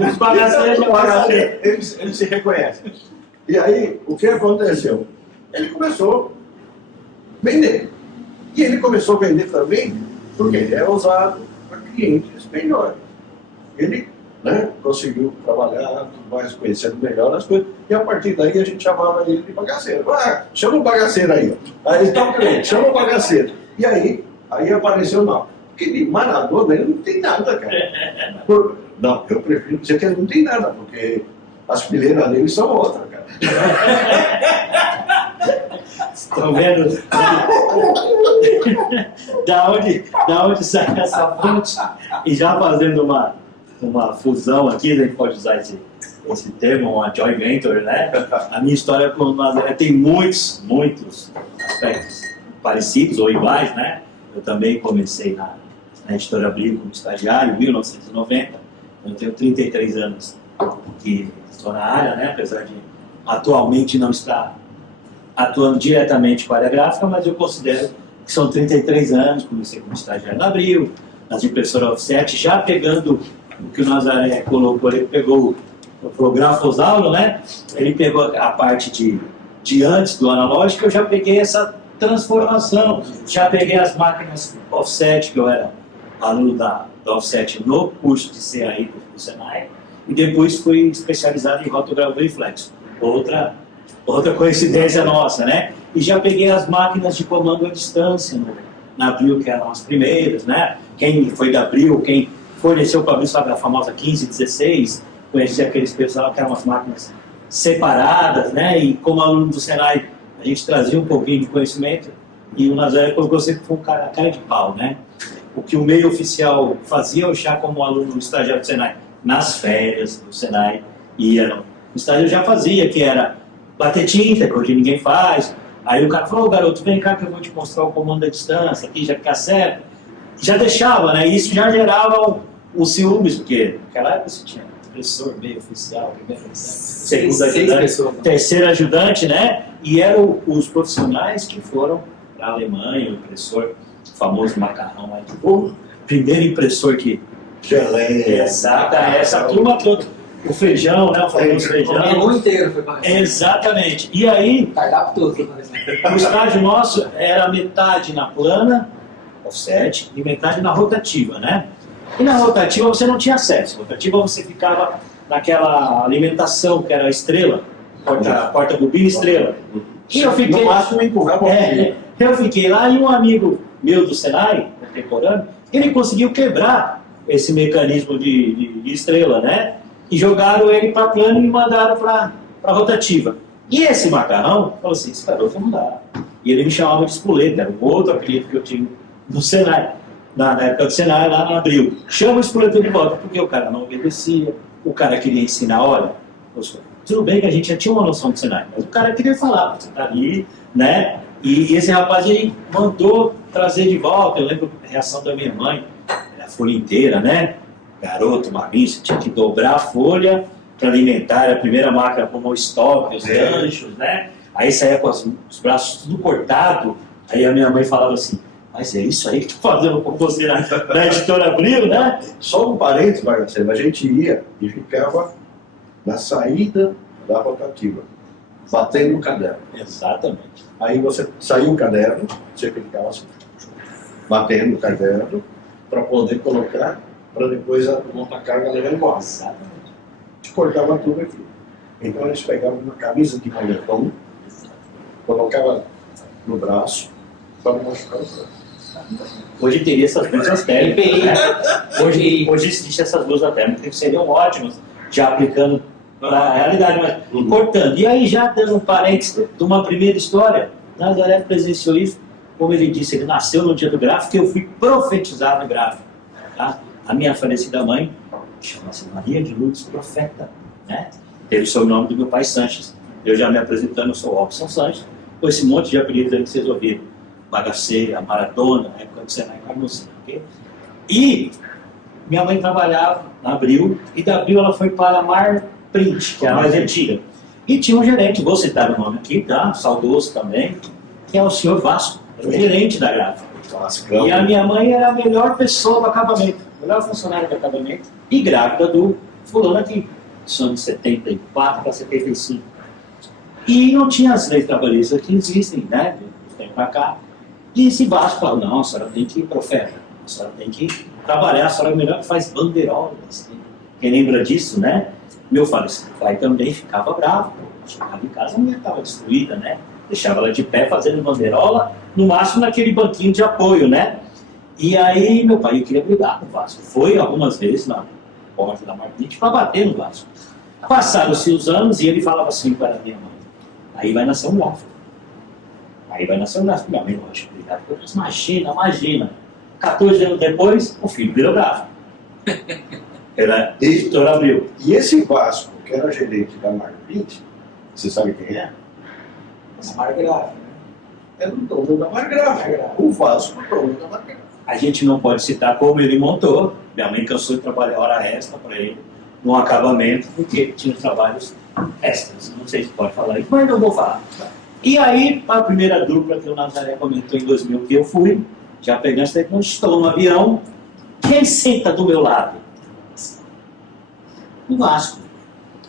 Os bagaceiros já vai saber. Ele se reconhece. E aí, o que aconteceu? Ele começou a vender. E ele começou a vender também porque ele é usado para clientes melhores. Ele conseguiu trabalhar, tudo mais, conhecendo melhor as coisas, e a partir daí a gente chamava ele de bagaceiro. Ah, chama o bagaceiro aí. Aí está o cliente, chama o bagaceiro. E aí apareceu não. Porque de Maradona ele não tem nada, cara. Não, eu prefiro dizer que ele não tem nada, porque as fileiras dele são outras, cara. Estão vendo? da onde sai essa fonte? E já fazendo uma fusão aqui, a gente pode usar esse termo, uma joint venture, né? A minha história com o Nazaré tem muitos aspectos parecidos ou iguais, né? Eu também comecei na Editora Abril como estagiário em 1990. Eu tenho 33 anos que estou na área, né? Apesar de atualmente não estar atuando diretamente com a área gráfica, mas eu considero que são 33 anos. Comecei como estagiário na Abril, nas impressoras offset, já pegando o que o Nazaré colocou, ele pegou o Grafosaulo, né? Ele pegou a parte de antes do analógico, eu já peguei essa transformação, já peguei as máquinas offset, que eu era aluno da offset no curso de CAI do Senai, e depois fui especializado em rotogravura e flexo. Outra coincidência nossa, né? E já peguei as máquinas de comando à distância na Abril, que eram as primeiras, né? Quem foi da Abril, quem forneceu para a Abril, sabe, a famosa 1516, conhecia aqueles pessoal que eram umas máquinas separadas, né? E como aluno do Senai, a gente trazia um pouquinho de conhecimento, e o Nazaré colocou sempre com cara de pau, né? O que o meio oficial fazia, eu já como aluno estagiário do Senai, nas férias do Senai, ia no estágio eu já fazia, que era bater tinta, que hoje ninguém faz. Aí o cara falou, oh, garoto, vem cá que eu vou te mostrar o comando à distância, aqui já fica certo. Já deixava, né? E isso já gerava um ciúmes, porque naquela época você tinha impressor, meio oficial, primeiro segundo ajudante, terceiro ajudante, né? E eram os profissionais que foram para a Alemanha, o impressor, o famoso macarrão aí, o primeiro impressor que... Geleia. Exata, essa turma toda. O feijão, né? O famoso feijão. O menu inteiro foi para Exatamente. E aí, o cardápio todo foi para o estágio nosso era metade na plana, offset, e metade na rotativa, né? E na rotativa você não tinha acesso. Na rotativa você ficava naquela alimentação que era a estrela, porta-bobina estrela. E eu fiquei... No máximo empurrar eu fiquei lá e um amigo meu do Senai, contemporâneo, ele conseguiu quebrar esse mecanismo de estrela, né? E jogaram ele para plano e mandaram para rotativa. E esse macarrão, falou assim, esse garoto vai mudar. E ele me chamava de Espoleta, era um outro apelido que eu tinha no Senai, na época do Senai, lá na Abril. Chama o Espoleta de volta, porque o cara não obedecia, o cara queria ensinar, olha, tudo bem que a gente já tinha uma noção do Senai, mas o cara queria falar, você tá ali, né? E esse rapaz, ele mandou trazer de volta, eu lembro a reação da minha mãe, a folha inteira, né? Garoto, magrinho, você tinha que dobrar a folha para alimentar a primeira máquina como o estoque, os ganchos, né? Aí saía com os braços tudo cortado, aí a minha mãe falava assim, mas é isso aí que tô fazendo com você na editora Abril, né? Só um parênteses, Marcelo, a gente ia e ficava na saída da rotativa, batendo no caderno. Exatamente. Aí você saiu o caderno, você ficava assim, batendo no caderno, para poder colocar, para depois a monta-carga levar embora. Exatamente. A gente cortava tudo aqui. Então eles pegavam uma camisa de moletom, colocava no braço, para não machucar o braço. Hoje teria essas blusas térmicas, né? Hoje existem essas blusas térmicas que seriam ótimas, já aplicando para a realidade, mas cortando. E aí, já dando um parênteses de uma primeira história, Nazaré presenciou isso, como ele disse, ele nasceu no dia do gráfico e eu fui profetizado no gráfico. Tá? A minha falecida mãe chama-se Maria de Lourdes Profeta, né? Teve o sobrenome do meu pai Sanches. Eu já me apresentando, eu sou Robson Sanches, com esse monte de apelidos aí que vocês ouviram. Bagaceira, Maradona, na época do Senai Carnosinho, ok? E minha mãe trabalhava na Abril, e da Abril ela foi para a Mar Print, que é a mais antiga. E tinha um gerente, vou citar o nome aqui, tá? Saudoso também, que é o senhor Vasco, era o gerente da gráfica. E a minha mãe era a melhor pessoa do acabamento, a melhor funcionária do acabamento, e grávida do fulano aqui, são de 74 para 75. E não tinha as leis trabalhistas que existem, né? De tempo para cá. E esse Vasco falou, não, a senhora tem que ir, profeta, a senhora tem que trabalhar, a senhora é melhor que faz bandeirolas. Quem lembra disso, né? Meu falecido pai também ficava bravo. Chegava em casa, a mulher estava destruída, né? Deixava ela de pé fazendo bandeirola, no máximo naquele banquinho de apoio, né? E aí meu pai queria brigar com o Vasco. Foi algumas vezes na porta da Martite para bater no Vasco. Passaram-se os anos e ele falava assim para a minha mãe, aí vai nascer um gráfico. Aí vai nascer um gráfico. Minha mãe, lógico, obrigado. Imagina. 14 anos depois, o filho virou gráfico. Era editora Abril. E esse Vasco, que era gerente da Margrit, você sabe quem é? Essa marca gráfica, né? Era o dono da Margrit. O Vasco, o dono da Margrit. A gente não pode citar como ele montou. Minha mãe cansou de trabalhar hora extra para ele, no acabamento, porque tinha trabalhos extras. Não sei se pode falar isso, mas eu vou falar. E aí, a primeira dupla que o Nazaré comentou em 2000 que eu fui, já pegando essa não estou no avião, quem senta do meu lado? O Vasco.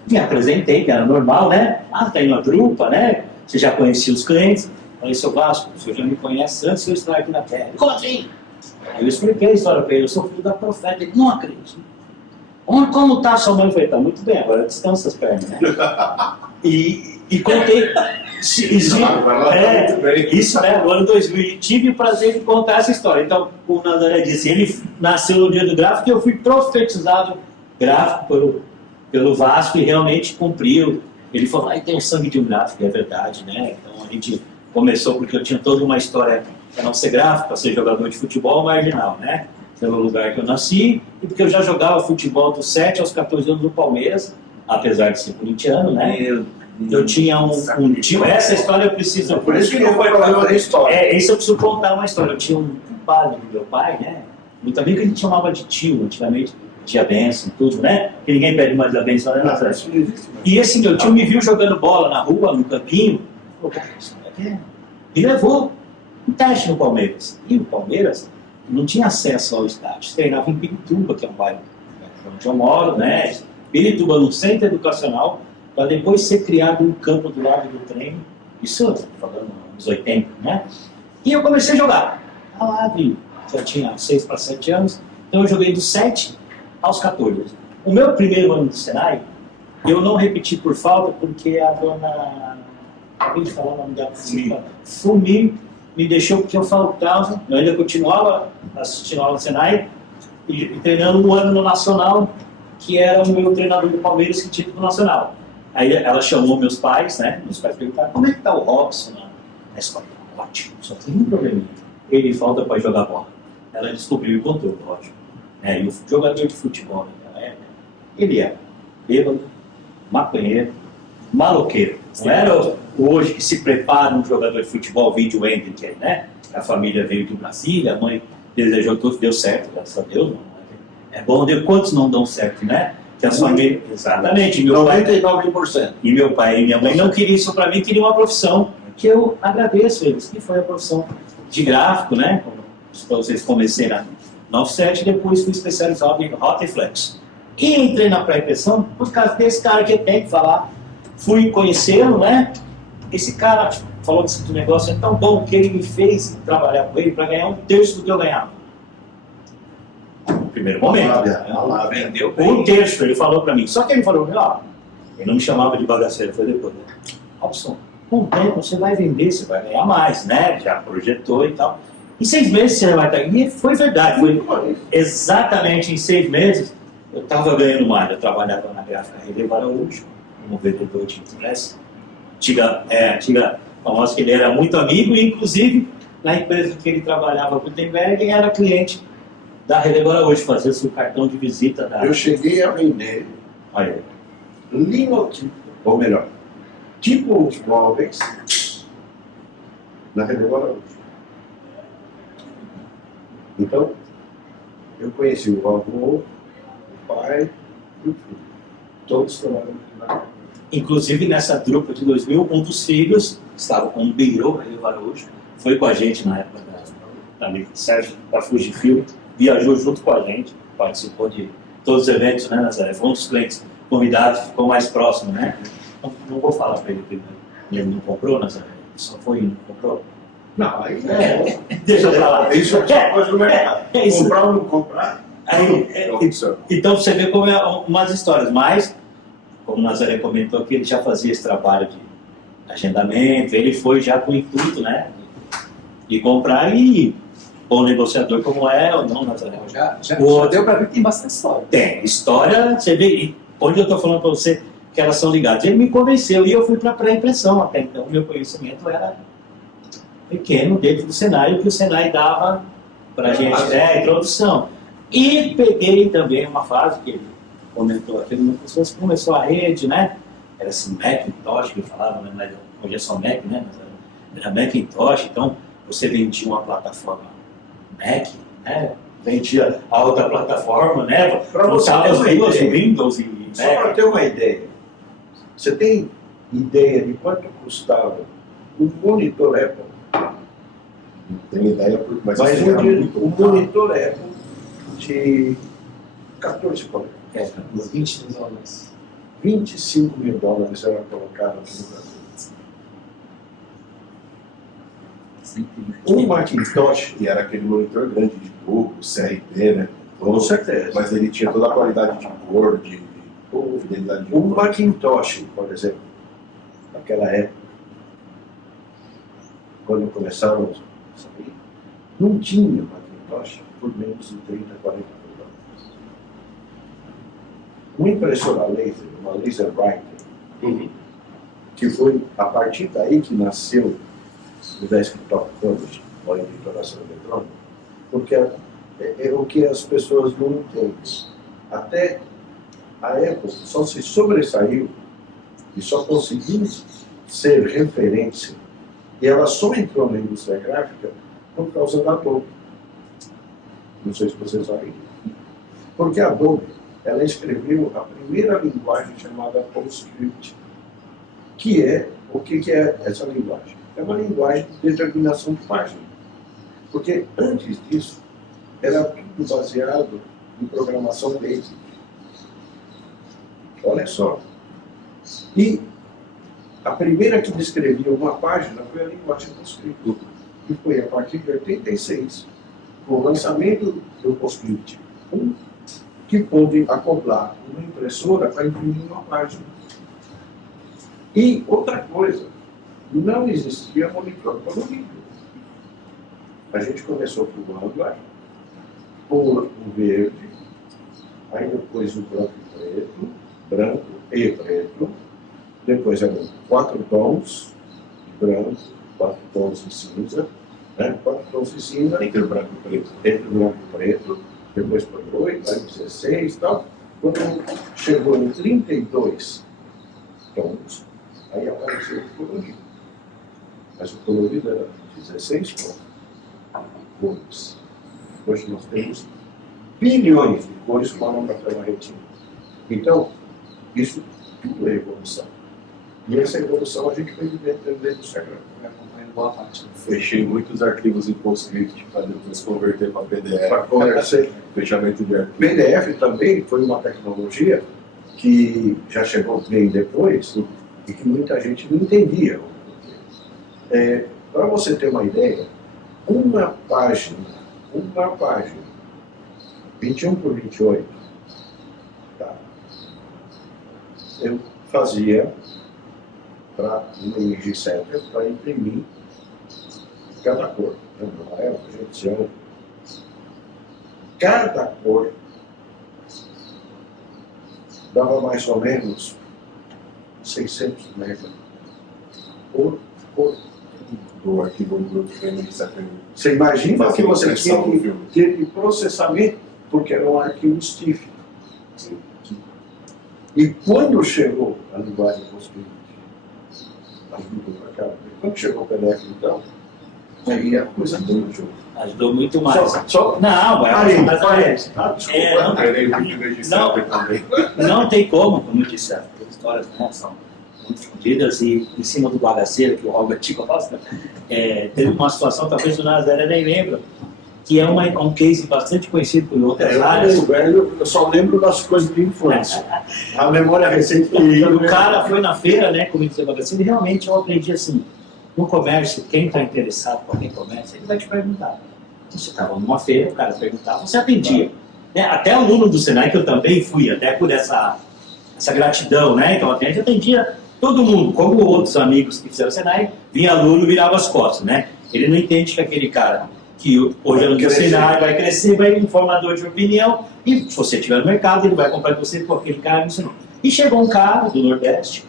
Me apresentei, que era normal, né? Ah, tá indo a drupa, né? Você já conhecia os clientes. Falei, seu Vasco, o senhor já me conhece antes de eu estar aqui na Terra. Como assim? Aí eu expliquei a história para ele, eu sou filho da profeta. Ele, não acredito. Como está sua mãe? Eu falei, tá muito bem, agora descansa as pernas, né? E contei. Isso, né? Agora em 2000, tive o prazer de contar essa história. Então, como o Nazaré disse, ele nasceu no dia do gráfico e eu fui profetizado gráfico pelo Vasco e realmente cumpriu. Ele falou, tem o sangue de um gráfico, é verdade, né? Então a gente começou porque eu tinha toda uma história para não ser gráfico, para ser jogador de futebol marginal, né? Pelo lugar que eu nasci e porque eu já jogava futebol dos 7 aos 14 anos no Palmeiras, apesar de ser corintiano, né? Eu tinha um tio, essa história eu preciso... Por isso que não foi problema da história. Isso eu preciso contar uma história. Eu tinha um padre do meu pai, né? Muito amigo que a gente chamava de tio, antigamente, tinha bênção, tudo, né? Que ninguém pede mais a bênção, né? E esse meu tio me viu jogando bola na rua, no campinho, falou, cara, isso aqui é... E levou um teste no Palmeiras. E o Palmeiras não tinha acesso ao estádio. Treinava em Pirituba, que é um bairro onde eu moro, né? Pirituba, no centro educacional, para depois ser criado um campo do lado do treino. Isso, falando nos 80, né? E eu comecei a jogar. Lá, já tinha 6 para 7 anos. Então eu joguei dos 7 aos 14. O meu primeiro ano de Senai, eu não repeti por falta, porque a dona... Acabei de falar o nome dela. Fumi me deixou porque eu faltava. Eu ainda continuava assistindo aula do Senai e treinando um ano no Nacional, que era o meu treinador do Palmeiras que tinha do Nacional. Aí ela chamou meus pais, né? Meus pais perguntaram, como é que tá o Robson na escola? Ótimo, só tem um probleminha. Ele falta para jogar bola. Ela descobriu e contou, lógico. E o jogador de futebol naquela época, ele era bêbado, maconheiro, maloqueiro. Não era hoje que se prepara um jogador de futebol, vídeo Hendrick, né? A família veio de Brasília, a mãe desejou tudo, deu certo, graças a Deus. É bom, quantos não dão certo, né? Que as famílias, exatamente. Meu 99%. E meu pai e minha mãe não queriam isso para mim, queriam uma profissão que eu agradeço eles, que foi a profissão de gráfico, né? Para vocês comecei na 97, depois fui especializado em Rotaflex. E entrei na pré-impressão por causa desse cara que tem que falar. Fui conhecê-lo, né? Esse cara falou que esse negócio é tão bom que ele me fez trabalhar com ele para ganhar 1/3 do que eu ganhava. No primeiro momento. Vendeu Um terço, ele falou para mim. Só que ele falou, ele não me chamava de bagaceiro, foi depois. Né? Robson, com o tempo você vai vender, você vai ganhar mais, né? Já projetou e tal. Em 6 meses você vai estar. E foi verdade, foi exatamente em 6 meses eu estava ganhando mais. Eu trabalhava na gráfica Releva Araújo, como vendedor de impresso. Antiga famosa que ele era muito amigo, e inclusive na empresa que ele trabalhava, o Gutenberg, era cliente da Releva Araújo, fazia seu cartão de visita da. Eu cheguei a vender Olha, linotipo, ou melhor, tipo os móveis na Releva Araújo. Então, eu conheci o avô, o pai e o filho. Todos trabalhando na. inclusive nessa trupa de 2000, um dos filhos estava com um birô na Releva Araújo, foi com a gente na época da amigo Sérgio, da Fujifilm, viajou junto com a gente, participou de todos os eventos, né, Nazaré? Foi um dos clientes convidados, ficou mais próximo, né? Não vou falar para ele que ele não comprou, Nazaré, só foi não comprou. Não, aí Deixa eu falar. Isso é só coisa do mercado. Isso. Comprar ou não comprar? Então você vê como é umas histórias, mas, como o Nazaré comentou que ele já fazia esse trabalho de agendamento, ele foi já com o intuito, né, de comprar, e bom negociador como é ou não, Nazaré. Já deu para ver que tem bastante história. Tem história, você vê, e onde eu estou falando para você que elas são ligadas. Ele me convenceu e eu fui para a pré-impressão. Até então, o meu conhecimento era pequeno dentro do Senai, que o Senai dava para a gente, introdução. E peguei também uma fase que ele comentou aqui, uma pessoa que começou a rede, né? Era assim, Macintosh que falava, né? Mas hoje é só Mac, né? Mas era Macintosh, então você vendia uma plataforma Mac, né? Vendia a outra plataforma, né? Para você usava ter as uma duas, ideia. Windows e Só para ter uma ideia, você tem ideia de quanto custava um monitor Apple? Não tenho ideia, mas Mas isso era muito um caro. monitor Apple de 14 polegadas. Uns 20 dólares. 25 mil dólares era colocado aqui no Brasil. Um Macintosh, E era aquele monitor grande de tubo, CRT, né? com certeza. Mas ele tinha toda a qualidade de cor, de fidelidade de Um cor. Macintosh, por exemplo, naquela época, quando começaram a sair, não tinha Macintosh por menos de 30, 40 mil dólares. Uma impressora laser, uma laser writer, que foi a partir daí que nasceu o desktop publishing, ou a editoração eletrônica, porque é o que as pessoas não entendem. Até a Apple só se sobressaiu e só conseguiu ser referência, e ela só entrou na indústria gráfica por causa da Adobe. Não sei se vocês sabem. Porque a Adobe, ela escreveu a primeira linguagem chamada PostScript, que é, o que é essa linguagem? É uma linguagem de determinação de página. Porque antes disso, era tudo baseado em programação BASIC. Olha só. E a primeira que descrevia uma página foi a linguagem PostScript. E foi a partir de 86, com o lançamento do PostScript 1, que pôde acoplar uma impressora para imprimir uma página. E outra coisa, não existia monitor colorido. A gente começou fumando o verde, aí depois o branco e preto, depois eram 4 tons de branco, 4 tons de cinza, né? 4 tons de cinza, Entre o branco e o preto. entre branco e preto, depois para 8, aí 16 e tal. Quando chegou em 32 tons, aí apareceu o colorido. Mas o colorido era 16 cores. Hoje nós temos bilhões de cores que moram na tela retina. Então, isso tudo é evolução. E essa evolução a gente vai vivendo dentro do Instagram. Acompanhando boa parte. Fechei muitos arquivos em PostScript para depois converter para PDF. Para conversar. Fechamento de arquivo. PDF também foi uma tecnologia que já chegou bem depois e que muita gente não entendia. Para você ter uma ideia, uma página, 21 por 28, tá? Eu fazia para uma Image Center para imprimir cada cor. Na época a gente tinha cada cor dava mais ou menos 600 megas por cor. Do arquivo bruto que ele recebe. Você imagina Fazer que você impressão tinha do que filme. ter de processamento, porque era um arquivo STIF. E quando chegou a linguagem PostScript, ajuda para cá, quando chegou o PDF então, aí a coisa muito. Ajudou muito mais. Só Não, Aí, mas parece. Desculpa. não, Treinei muito Image Não. Center também. não tem como eu disse, as histórias, né, são muito escondidas e em cima do bagaceiro, que o Robert gosta, teve uma situação, talvez o Nazaré nem lembra, que é um case bastante conhecido por outras áreas. Eu só lembro das coisas de infância. A memória recente E o cara foi na feira, né, comigo de bagaceiro, e realmente eu aprendi assim, no comércio, quem está interessado com alguém comércio, ele vai te perguntar. Você estava numa feira, o cara perguntava, você atendia. Né? Até aluno do Senai, que eu também fui, até por essa gratidão, né? Então a gente atendia todo mundo, como outros amigos que fizeram o Senai, vinha aluno e virava as costas, né? Ele não entende que aquele cara que hoje é no Senai vai crescer, vai ir um formador de opinião, e se você estiver no mercado, ele vai comprar de você com aquele cara, não sei não. E chegou um cara do Nordeste,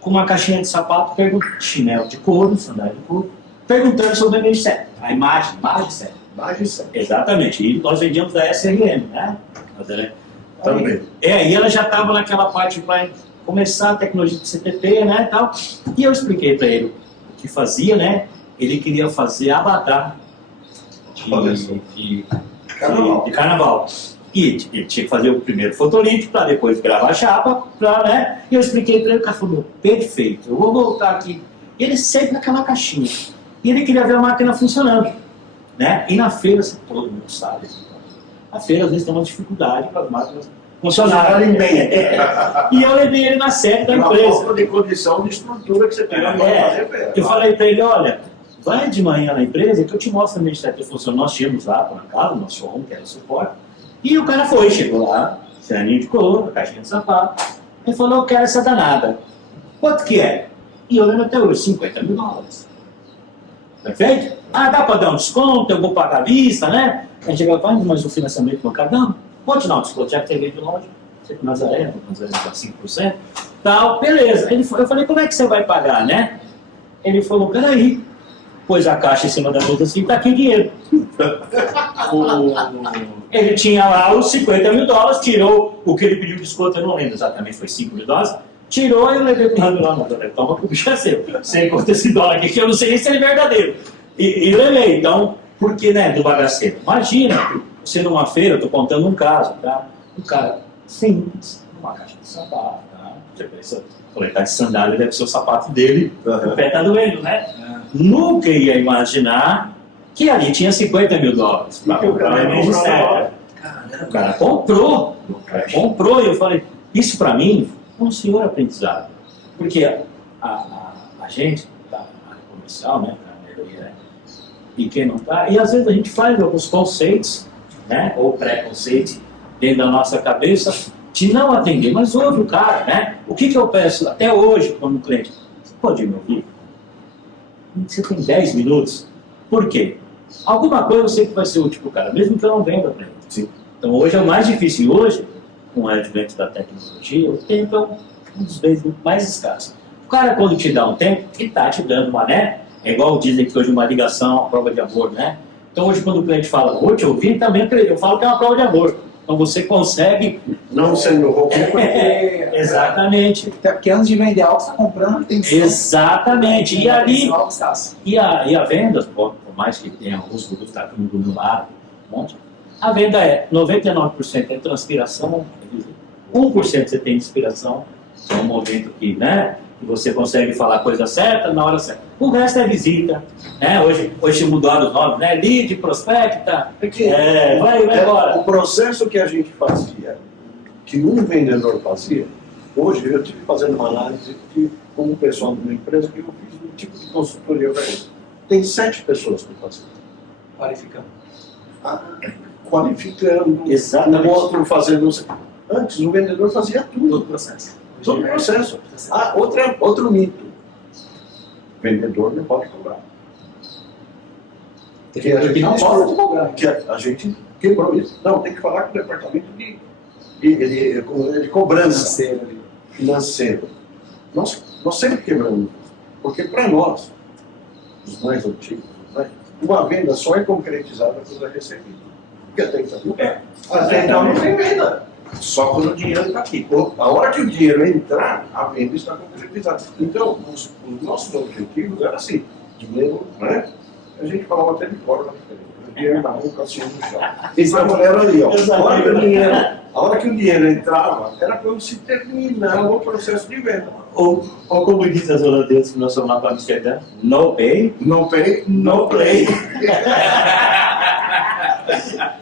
com uma caixinha de sapato, chinelo de couro, sandália de couro, perguntando sobre a Image Center, a imagem Center. Exatamente, e nós vendíamos da SRM, né? Também. E ela já estava naquela parte para começar a tecnologia de CTP, né, tal. E eu expliquei para ele o que fazia, né? Ele queria fazer abadá de carnaval. E ele tinha que fazer o primeiro fotolito para depois gravar a chapa, né? E eu expliquei para ele, o cara falou, perfeito, eu vou voltar aqui. E ele sempre naquela caixinha. E ele queria ver a máquina funcionando, né? E na feira, assim, todo mundo sabe, na feira às vezes tem uma dificuldade para as máquinas funcionarem bem. E eu levei ele na sede da empresa. Uma falta de condição de estrutura que você tem para fazer feira. Eu falei para ele, olha, vai de manhã na empresa que eu te mostro a minha estratégia de função. Nós tínhamos lá por casa, o nosso showroom, que era o suporte. E o cara foi, chegou lá, ceninho de couro, caixinha de sapato. Ele falou, eu quero essa danada. Quanto que é? E eu lembro até hoje, $50 mil. Perfeito? Ah, dá para dar um desconto, eu vou pagar à vista, né? A gente vai falar, mas o financiamento bancário, não, pode dar um desconto, já que tem de longe, você que Nazaré dá 5%, tal, beleza. Eu falei, como é que você vai pagar, né? Ele falou, peraí, pôs a caixa em cima da mesa assim, tá aqui o dinheiro. Ele tinha lá os $50 mil, tirou o que ele pediu de desconto, eu não lembro exatamente, foi $5 mil, tirou e eu levei pro Rando lá, toma que o bicho é seu. Você conta esse dólar aqui, que eu não sei nem se ele é verdadeiro. E levei, então, por que, né, do bagaceiro? Imagina, você numa feira, eu tô contando um caso, tá? O cara, simples, uma caixa de sapato, tá? Você pensa, ele tá de sandália, deve ser o sapato dele, o pé tá doendo, né? Nunca ia imaginar que ali tinha $50 mil. Que o cara O cara comprou, e eu falei, isso para mim foi um senhor aprendizado, porque a gente, a área comercial, né, a maioria e quem não está, e às vezes a gente faz alguns conceitos, né, ou preconceitos dentro da nossa cabeça de não atender, mas ouve o cara, né? O que eu peço até hoje como cliente? Você pode me ouvir? Você tem 10 minutos. Por quê? Alguma coisa eu sei que vai ser útil para o cara, mesmo que eu não venda para ele. Sim. Então hoje é o mais difícil. Hoje, com o advento da tecnologia, o tempo é um dos bens mais escassos. O cara, quando te dá um tempo, ele está te dando uma, né? É igual dizem que hoje uma ligação, uma prova de amor, né? Então hoje quando o cliente fala, vou te ouvir, também eu falo que é uma prova de amor. Então você consegue... Não sendo roubo. Exatamente. Até porque antes de vender algo, você está comprando atenção. Exatamente. E ali... Algo escasso. E a venda, por mais que tenha alguns produtos que estão no lado, um monte, a venda é 99% é transpiração, quer dizer, 1% você tem inspiração, é um momento que, né, que você consegue falar a coisa certa na hora certa. O resto é visita, né? Hoje mudaram os nomes, né? Lead, prospecta, vai embora. O processo que a gente fazia, que um vendedor fazia, hoje eu estive fazendo uma análise com o pessoal de uma empresa que eu fiz um tipo de consultoria para eles. Tem 7 pessoas que fazem. Qualificando. Qualificando, Exatamente. o outro fazendo. Antes o vendedor fazia tudo. Todo o processo. Todo o processo. Outro mito. O vendedor não pode cobrar. Que não pode cobrar. Que a gente quebrou isso. Não, tem que falar com o departamento de cobrança financeiro. Nós sempre quebramos. Porque para nós, os mais antigos, né, uma venda só é concretizada quando é recebida. Porque até então não tem venda. Só quando o dinheiro está aqui. A hora que o dinheiro entrar, a venda está concretizada. Então, os nossos objetivos eram assim: dinheiro, né? A gente falava até de forma diferente. Dinheiro na mão, cassino no chão. Essa mulher ali, ó. A hora que o dinheiro entrava, era quando se terminava o processo de venda. Ou como diz as holandesas que nós somos lá para Amsterdã, no pay, No pay, no play.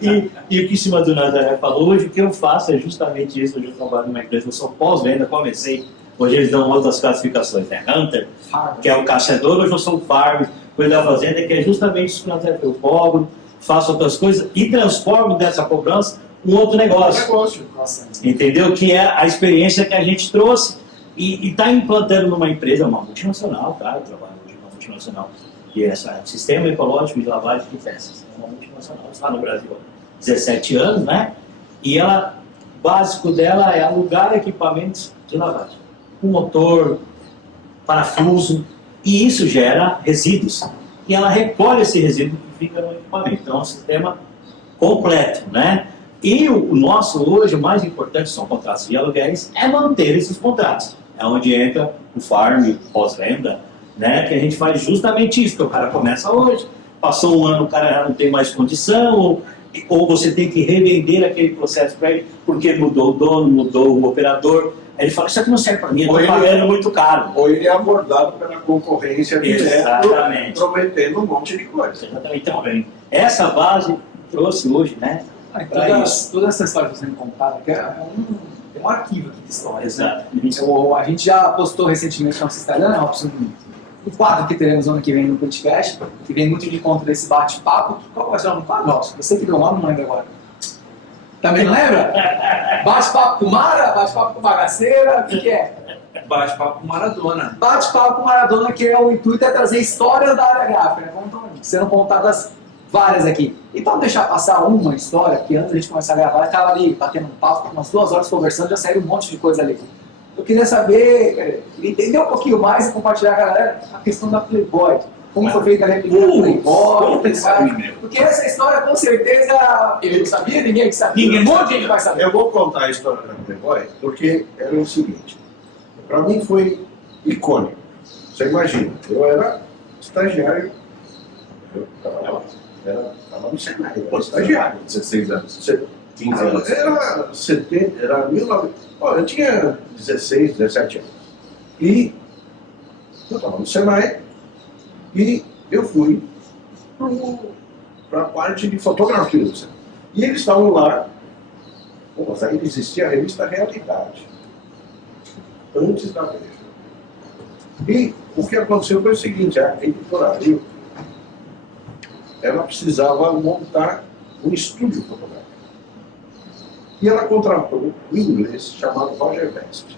E o que em cima do Nazaré falou, hoje o que eu faço é justamente isso. Hoje eu trabalho numa empresa, eu sou pós-venda, comecei. Hoje eles dão outras classificações, né? Hunter, que é o caçador, hoje eu sou o farm, cuidar da fazenda, que é justamente isso que o Nazaré eu cobro, faço outras coisas e transformo dessa cobrança um outro negócio. Entendeu? Que é a experiência que a gente trouxe e está implantando numa empresa, uma multinacional, tá? Eu trabalho hoje numa multinacional, que é essa Sistema Ecológico de Lavagem de Peças. É uma multinacional, está no Brasil há 17 anos, né? E ela, o básico dela é alugar equipamentos de lavagem. Um motor, parafuso, e isso gera resíduos. E ela recolhe esse resíduo que fica no equipamento. Então é um sistema completo, né? E o nosso hoje, o mais importante são contratos de aluguéis, é manter esses contratos. É onde entra o farm, pós-venda, né? Que a gente faz justamente isso, que o cara começa hoje, passou um ano, o cara já não tem mais condição, ou você tem que revender aquele processo para ele, porque mudou o dono, mudou o operador. Aí ele fala, isso aqui não serve para mim, eu estou pagando muito caro. Ou ele é abordado pela concorrência Exatamente. Prometendo um monte de coisa. Exatamente. Então, bem, essa base trouxe hoje, né? Toda essa história que está sendo contada aqui é um arquivo aqui de história. Exato. A gente já postou recentemente no nosso Instagram, o quadro que teremos ano que vem no podcast, que vem muito de encontro desse bate-papo. Qual vai ser o nome do quadro? Nossa, você que deu o nome, não lembro agora. Também não lembra? Bate-papo com Mara, bate-papo com Bagaceira, o que é? Bate-papo com Maradona. Bate-papo com Maradona, que o intuito é trazer histórias da área gráfica, né? Sendo contadas várias aqui. E para não deixar passar uma história, que antes a gente começar a gravar, estava ali batendo um papo, umas 2 horas conversando, já saiu um monte de coisa ali. Eu queria saber, entender um pouquinho mais e compartilhar com a galera a questão da Playboy. Como foi feita a réplica da Playboy, porque essa história com certeza eu não sabia, ninguém sabia, um monte de gente vai saber. Eu vou contar a história da Playboy porque era o seguinte, para mim foi icônico. Você imagina, eu era estagiário, eu estava no Senai, eu era estagiário. 16 anos. 15 anos. Era 1900. Eu tinha 16, 17 anos. E eu estava no Senai e eu fui para a parte de fotografia do Senai. E eles estavam lá, mas ainda existia a revista Realidade, antes da Veja. E o que aconteceu foi o seguinte, a editora Abril, ela precisava montar um estúdio fotográfico. E ela contratou um inglês chamado Roger Best.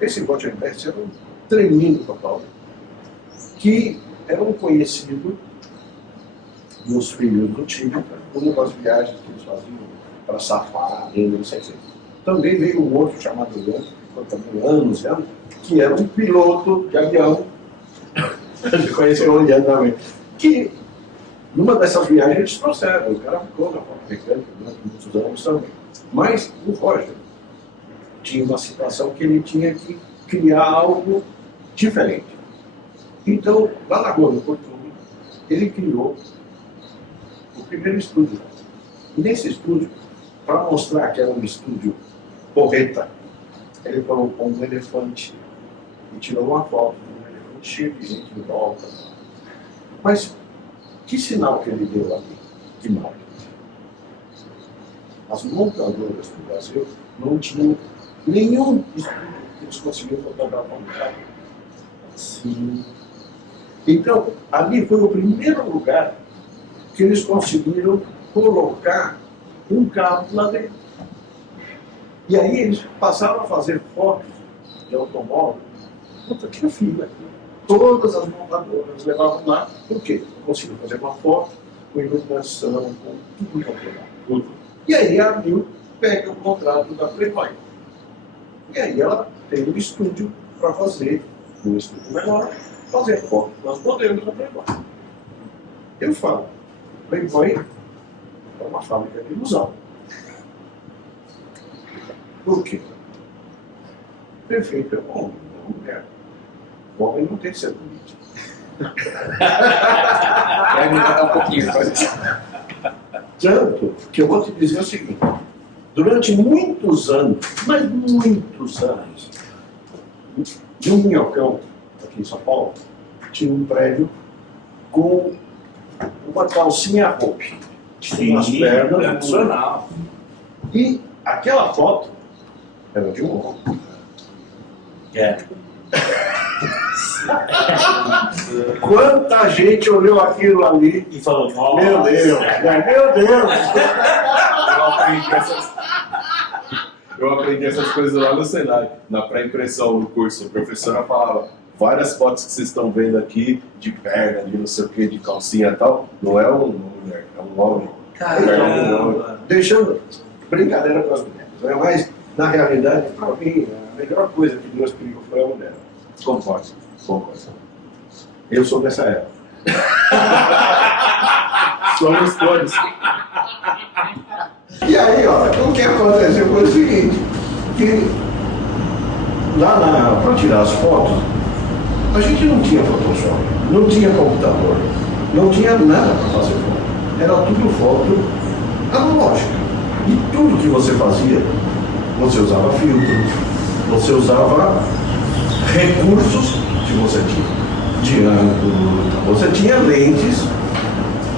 Esse Roger Best era um tremendo fotógrafo, que era um conhecido dos filhos do Tigre, uma das viagens que eles faziam para Safari, não sei o que. Também veio um outro chamado Leandro, 50 mil anos, já, que era um piloto de avião, a gente conheceu o Leandro também, que numa dessas viagens eles trouxeram, o cara ficou na parte mecânica durante muitos anos também. Mas o Roger tinha uma situação que ele tinha que criar algo diferente. Então, lá na Rua do Fortune, ele criou o primeiro estúdio. E nesse estúdio, para mostrar que era um estúdio porreta, ele colocou um elefante e tirou uma foto de um elefante cheio de gente em volta. Mas que sinal que ele deu ali de marketing? As montadoras do Brasil não tinham nenhum estúdio que eles conseguiam fotografar no carro. Sim. Então, ali foi o primeiro lugar que eles conseguiram colocar um carro lá dentro. E aí eles passaram a fazer fotos de automóvel. Puta, tinha fila aqui. Todas as montadoras levavam lá. Por quê? Conseguiram fazer uma foto com iluminação, com tudo controlado. E aí a Mil pega o contrato da Playboy. E aí ela tem um estúdio para fazer, um estúdio menor, fazer foto das modelos da Playboy. Eu falo, Playboy é uma fábrica de ilusão. Por quê? Perfeito, é um homem, é uma mulher. O homem não tem que ser bonito. Vai mudar um pouquinho, pode. Tanto que eu vou te dizer o seguinte, durante muitos anos, mas muitos anos, de um minhocão aqui em São Paulo, tinha um prédio com uma calcinha roupa, umas pernas, tradicional. e aquela foto era de um homem. É. Quanta gente olhou aquilo ali E falou, nossa. meu Deus, meu Deus! Eu aprendi essas coisas lá no Senai, na pré-impressão do curso. A professora falava, várias fotos que vocês estão vendo aqui, de perna, de não sei o que, de calcinha e tal, não é uma mulher, é um homem. Caramba. Deixando brincadeira com as mulheres, né? Mas, na realidade, para mim, a melhor coisa que Deus criou foi a mulher. Concordo. Eu sou dessa época. Somos todos. E aí, ó, o que aconteceu foi o seguinte, que lá para tirar as fotos, a gente não tinha Photoshop, não tinha computador, não tinha nada para fazer foto. Era tudo foto analógica. E tudo que você fazia, você usava filtros, você usava recursos que você tinha. De ângulo, você tinha lentes,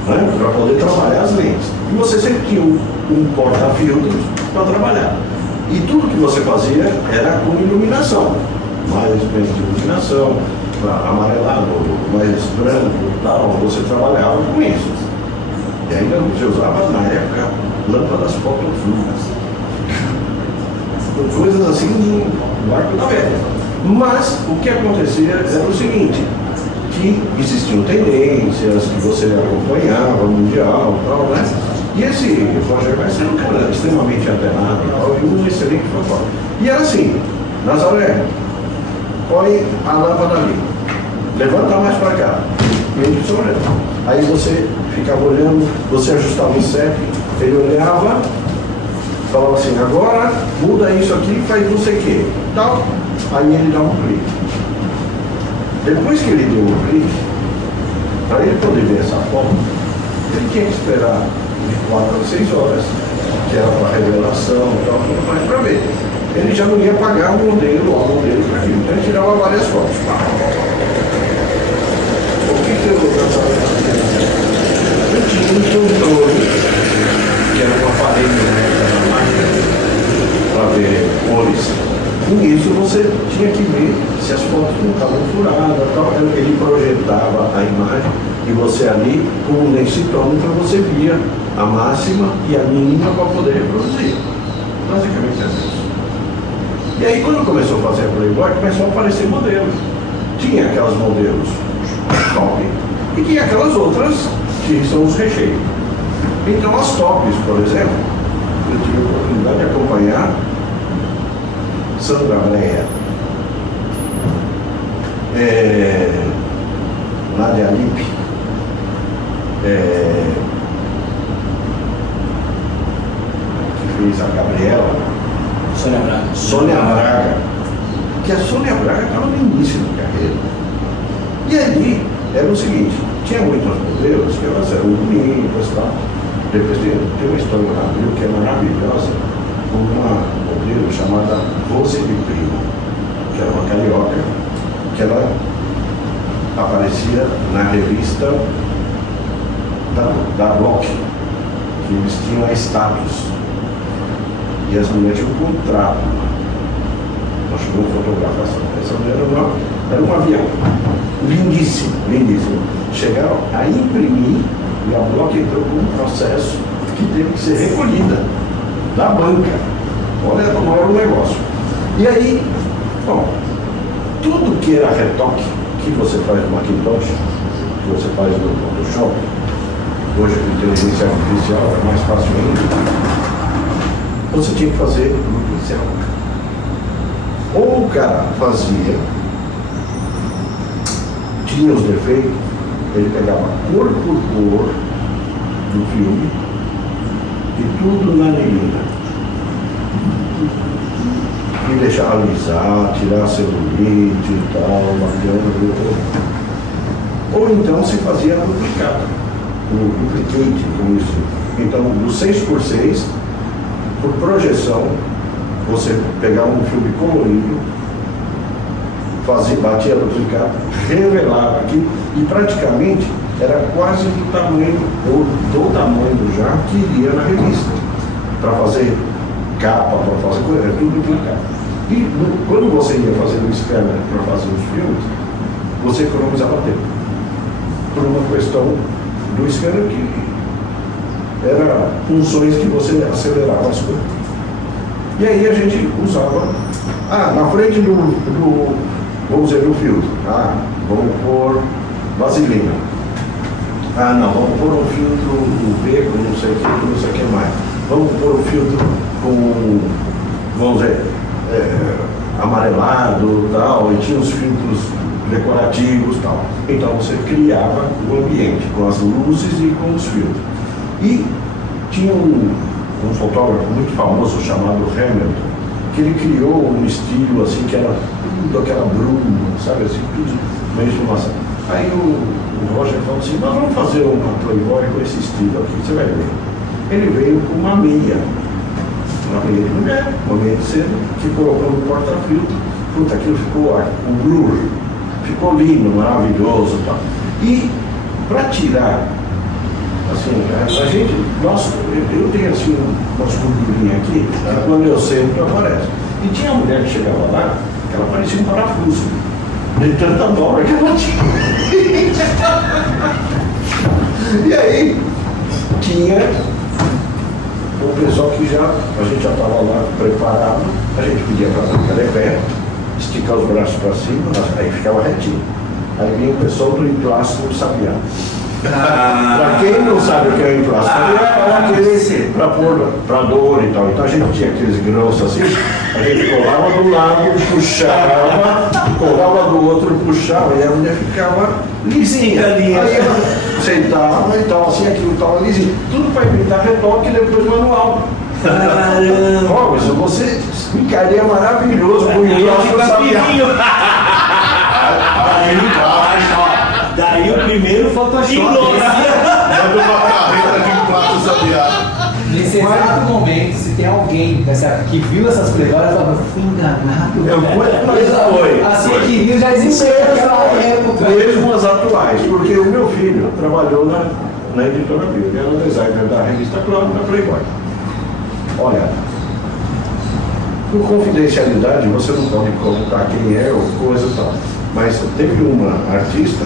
né, para poder trabalhar as lentes. E você sempre tinha um porta-filtros para trabalhar. E tudo que você fazia era com iluminação. Mais menos iluminação, amarelado, mais branco e tal. Você trabalhava com isso. E ainda você usava, na época, lâmpadas fotofluas. Coisas assim no arco da velha. Mas o que acontecia era o seguinte, que existiam tendências que você acompanhava, mundial e tal, né? E esse Roger Weiss era um cara extremamente antenado e tal, e um excelente fotógrafo. E era assim, Nazaré, põe a lâmpada ali, levanta mais para cá, e ele só olhando. Aí você ficava olhando, você ajustava o set, ele olhava, falava assim, agora muda isso aqui, faz não sei o que, tal. Aí ele dá um clique. Depois que ele deu um clique, para ele poder ver essa foto, ele tinha que esperar de 4 a 6 horas, que era para revelação e tal, tudo mais para ver. Ele já não ia pagar o modelo para aquilo, então ele tirava várias fotos. O que eu vou tratar? Eu tinha um controle, que era um aparelho, né, para ver cores. Com isso você tinha que ver se as fotos não estavam furadas, tal. Ele projetava a imagem e você ali, com um lensitômetro, você via a máxima e a mínima para poder reproduzir. Basicamente é isso. E aí quando começou a fazer a Playboy, começou a aparecer modelos. Tinha aquelas modelos top e tinha aquelas outras que são os recheios. Então as tops, por exemplo, eu tive a oportunidade de acompanhar Sandra Breia, Nadia Lippe, que fez a Gabriela, Sônia Braga, que a Sônia Braga estava no início da carreira. E ali era o seguinte, tinha muitas modelos que elas eram bonitas e tal. Depois tem uma história no Brasil que é maravilhosa, com uma modelo chamada Rose de Primo, que era uma carioca, que ela aparecia na revista da Block, que eles tinham a Status. E as mulheres tinham um contrato. Nós chegamos a fotografar essa mulher, era um avião. Lindíssimo, lindíssimo. Chegaram a imprimir e a Block entrou com um processo que teve que ser recolhida da banca. Olha como era o negócio. E aí, bom, tudo que era retoque, que você faz no Macintosh, que você faz no Photoshop, hoje com inteligência artificial é mais fácil ainda, você tinha que fazer no pincel. Ou o cara fazia, tinha os defeitos, ele pegava cor por cor do filme e tudo na anilina. E deixar alisar, tirar celulite e tal, bacana. Ou então se fazia duplicado, o duplicate, como isso. Então, do 6x6, por projeção, você pegava um filme colorido, batia duplicado, revelava aqui, e praticamente era quase do tamanho, ou do tamanho já que iria na revista, para fazer capa, para fazer coisa, tudo duplicado. E quando você ia fazer o scanner para fazer os filmes, você economizava tempo. Por uma questão do scanner que era funções que você acelerava as coisas. E aí a gente usava, na frente vamos dizer, do filtro. Vamos pôr vaselina. Não, vamos pôr um filtro UV com não sei o que mais. Vamos pôr um filtro com, vamos dizer, amarelado e tal, e tinha os filtros decorativos e tal. Então você criava o ambiente com as luzes e com os filtros. E tinha um fotógrafo muito famoso chamado Hamilton, que ele criou um estilo assim que era tudo aquela bruma, sabe assim, tudo meio fumaça. Aí o Roger falou assim, nós vamos fazer uma Playboy com esse estilo aqui, você vai ver. Ele veio com uma meia de mulher, uma meia de seda, que colocou no porta-filtro, aquilo ficou o blur, ficou lindo, maravilhoso e tal. E para tirar, assim, eu tenho assim umas gordurinhas aqui, que quando eu sento aparece. E tinha uma mulher que chegava lá, que ela parecia um parafuso, de tanta dobra que ela tinha. E aí, tinha o pessoal que a gente já estava lá preparado, a gente pedia para ficar pé, esticar os braços para cima, aí ficava retinho. Aí vinha o pessoal do emplasto sabiá. Para quem não sabe o que é o emplasto sabiá, é aquele para pôr para dor e tal. Então a gente tinha aqueles grãos assim, a gente colava do lado, puxava, colava do outro, puxava, e a mulher ficava lisinha. Aí ela sentava e tal, assim, aquilo estava lisinho. Tudo para evitar retoque e depois manual. Caramba! Isso você ficaria maravilhoso com o emplasto sabiá. Daí o primeiro Photoshop. Dando uma carreira de emplasto sabiá. Nesse exato momento, se tem alguém que viu essas plenárias, fala, fui enganado. Foi. Assim que viu, já existia naquela época. Mesmo as atuais, porque o meu filho trabalhou na editora Bíblia, ele era o designer da revista Clone, da Playboy. Olha, por confidencialidade você não pode colocar quem é ou coisa e tal, mas teve uma artista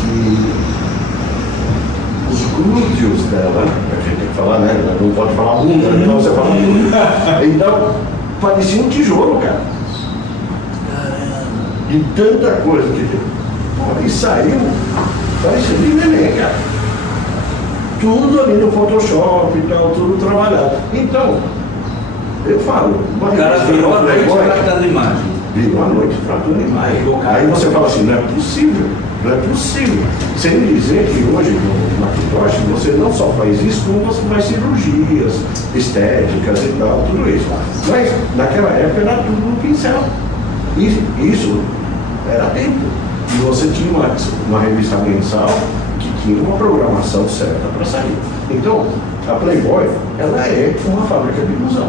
que os glúteos dela, a gente tem que falar, né? Não pode falar bunda, então você fala bunda. Então, parecia um tijolo, cara. De tanta coisa que teve. E saiu, parecia de neném, cara. Tudo ali no Photoshop e tal, tudo trabalhado. Então, Eu falo, uma O cara revista virou a como noite Playboy, tratando imagem. virou a noite tratando imagem. Aí você fala assim, não é possível, não é possível. Sem dizer que hoje no Macintosh você não só faz isso, como você faz cirurgias estéticas e tal, tudo isso. Mas naquela época era tudo no pincel. E isso era tempo. E você tinha uma revista mensal que tinha uma programação certa para sair. Então, a Playboy, ela é uma fábrica de ilusão.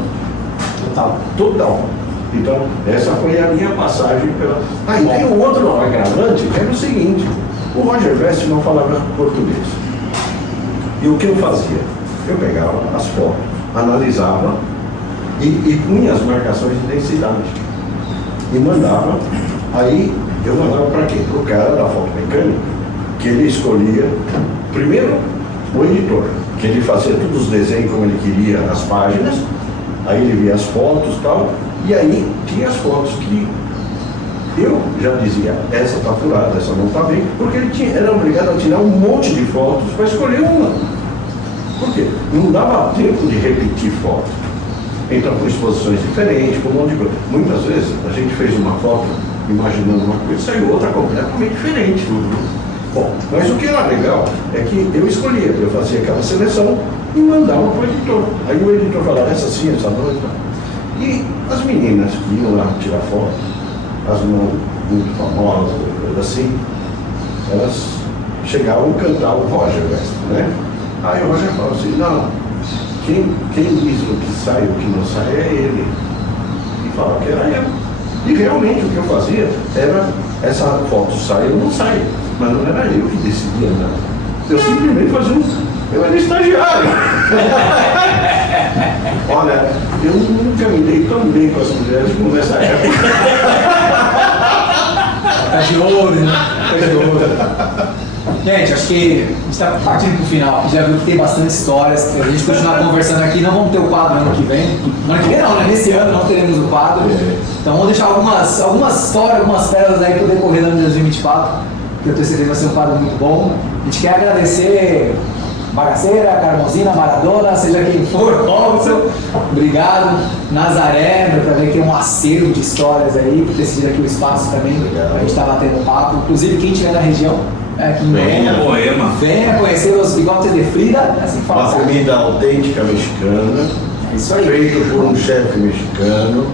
Total. Então, essa foi a minha passagem pela... Ah, e tem um outro agravante, que era o seguinte, o Roger West não falava português. E o que eu fazia? Eu pegava as fotos, analisava e punha as marcações de densidade. E mandava, aí eu mandava para quem? Para o cara da foto mecânica, que ele escolhia, primeiro, o editor, que ele fazia todos os desenhos como ele queria, as páginas, aí ele via as fotos e tal, e aí tinha as fotos que eu já dizia, essa está furada, essa não está bem, porque ele era obrigado a tirar um monte de fotos para escolher uma. Por quê? Não dava tempo de repetir fotos. Então, com exposições diferentes, com um monte de coisa. Muitas vezes a gente fez uma foto imaginando uma coisa, saiu outra completamente diferente. Bom, mas o que era legal é que eu escolhia, eu fazia aquela seleção e mandava para o editor. Aí o editor falava, essa sim, essa não. E as meninas que iam lá tirar foto, as muito famosas, assim, elas chegavam a cantar o Roger West, né? Aí o Roger falava assim, não, quem diz o que sai e o que não sai é ele. E falava que era eu. E realmente o que eu fazia era, essa foto sai ou não sai. Mas não era eu que decidia nada. Eu simplesmente fazia eu era estagiário. Olha, eu nunca me dei tão bem com as mulheres como nessa época. Tá de ouro, né? Tá de ouro. Gente, acho que a gente está partindo para o final. Já viu que tem bastante histórias. Se a gente continuar conversando aqui, não vamos ter o quadro ano que vem. Ano que vem não, né? Nesse ano não teremos o quadro. Então vamos deixar algumas histórias, algumas pérolas aí para o decorrer do ano de 2024. Que eu tenho certeza que vai ser um quadro muito bom. A gente quer agradecer Bagaceira, Carmozina, Maradona, seja quem for, Robson, obrigado. Nazaré, para ver que é um acervo de histórias aí, por decidir aqui o espaço também, a gente está batendo papo. Inclusive, quem estiver na região, aqui em Moema, venha conhecer os bigotes de Frida, assim que fala. Uma comida autêntica mexicana, É isso aí. feito por um chefe mexicano.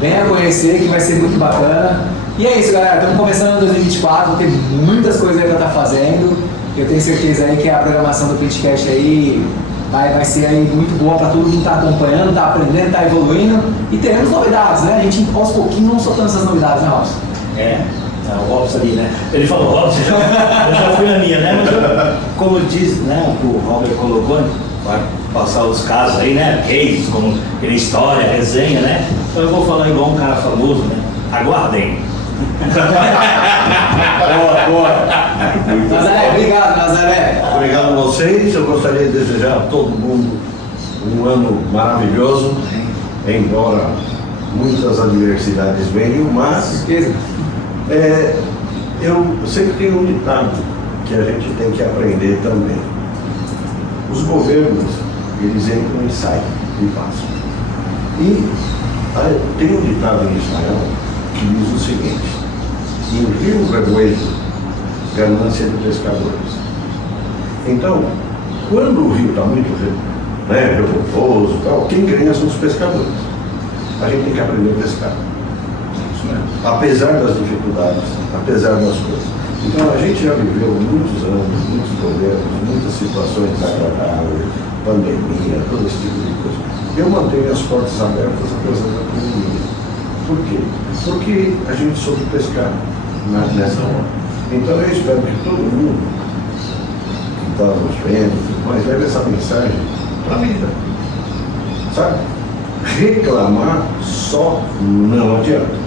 Venha conhecer, que vai ser muito bacana. E é isso, galera. Estamos começando em 2024, tem muitas coisas aí para estar fazendo. Eu tenho certeza aí que a programação do Printcast aí vai ser aí muito boa para todo mundo que está acompanhando, está aprendendo, está evoluindo. E teremos novidades, né? A gente aos pouquinhos não soltando essas novidades, né, Robson? O Robson ali, né? Ele falou, Robson, eu já fui na minha, né? Mas eu, como diz, né, o Robert colocou, vai passar os casos aí, né? Cases, como aquela história, resenha, né? Então eu vou falar igual um cara famoso, né? Aguardem. Boa. Nazaré, obrigado, Nazaré. Obrigado a vocês. Eu gostaria de desejar a todo mundo um ano maravilhoso, embora muitas adversidades venham, mas Certeza. eu sempre tenho um ditado que a gente tem que aprender também. Os governos, eles entram e saem e passam. E tem um ditado em Israel que diz o seguinte: em rio revoado, ganância de pescadores. Então, quando o rio está muito revoltoso, quem ganha são os pescadores. A gente tem que aprender a pescar. Apesar das dificuldades, apesar das coisas. Então a gente já viveu muitos anos, muitos governos, muitas situações desagradáveis, pandemia, todo esse tipo de coisa. Eu mantenho as portas abertas apesar da pandemia. Por quê? Porque a gente soube pescar nessa hora. Então eu espero que todo mundo que está nos vendo, mas leve essa mensagem para a vida. Sabe? Reclamar só não adianta.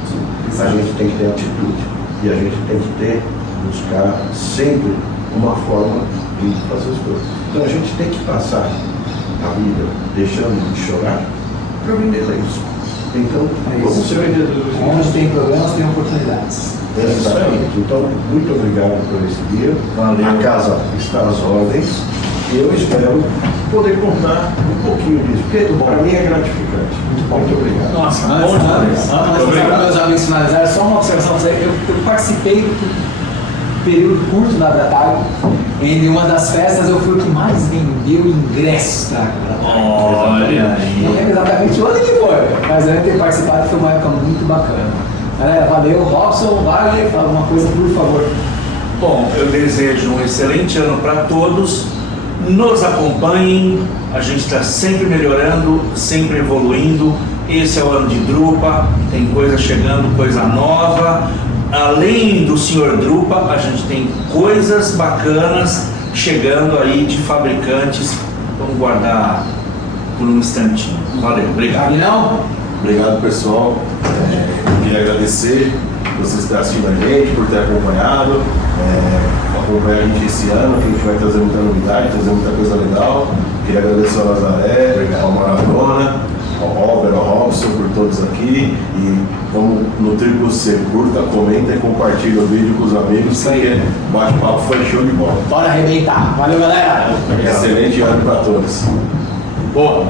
A gente tem que ter atitude e a gente tem que buscar sempre uma forma de fazer as coisas. Então a gente tem que passar a vida deixando de chorar para vender lenço. Então, vamos ser vendedores. Onde tem problemas, tem oportunidades. Exatamente. Então, muito obrigado por esse dia. Valeu. A casa está às ordens. E eu espero poder contar um pouquinho disso, porque para mim é gratificante. Muito obrigado. Nossa, Antes, bom demais. para meus amigos finalizarem, só uma observação. Eu participei por um período curto da Abratalho. Em uma das festas eu fui o que mais vendeu ingressos da Abratalho. Olha Não aí. lembro exatamente onde que foi, mas eu lembro de ter participado, foi uma época muito bacana. Galera, valeu. Robson, Wagner, fala uma coisa, por favor. Bom, eu desejo um excelente ano para todos. Nos acompanhem, a gente está sempre melhorando, sempre evoluindo. Esse é o ano de Drupa, tem coisa chegando, coisa nova. Além do Sr. Drupa, a gente tem coisas bacanas chegando aí de fabricantes. Vamos guardar por um instantinho. Valeu, obrigado. Não? Obrigado, pessoal. Queria agradecer vocês terem assistido a gente, por ter acompanhado. Acompanhar a gente esse ano, que a gente vai trazer muita novidade, trazer muita coisa legal. Queria agradecer ao Nazaré, ao Maradona, ao Robert, ao Robson, por todos aqui. E vamos no Triplo C. Curta, comenta e compartilha o vídeo com os amigos, porque o bate-papo foi show de bola. Bora arrebentar. Valeu, galera. Excelente ano para todos. Boa.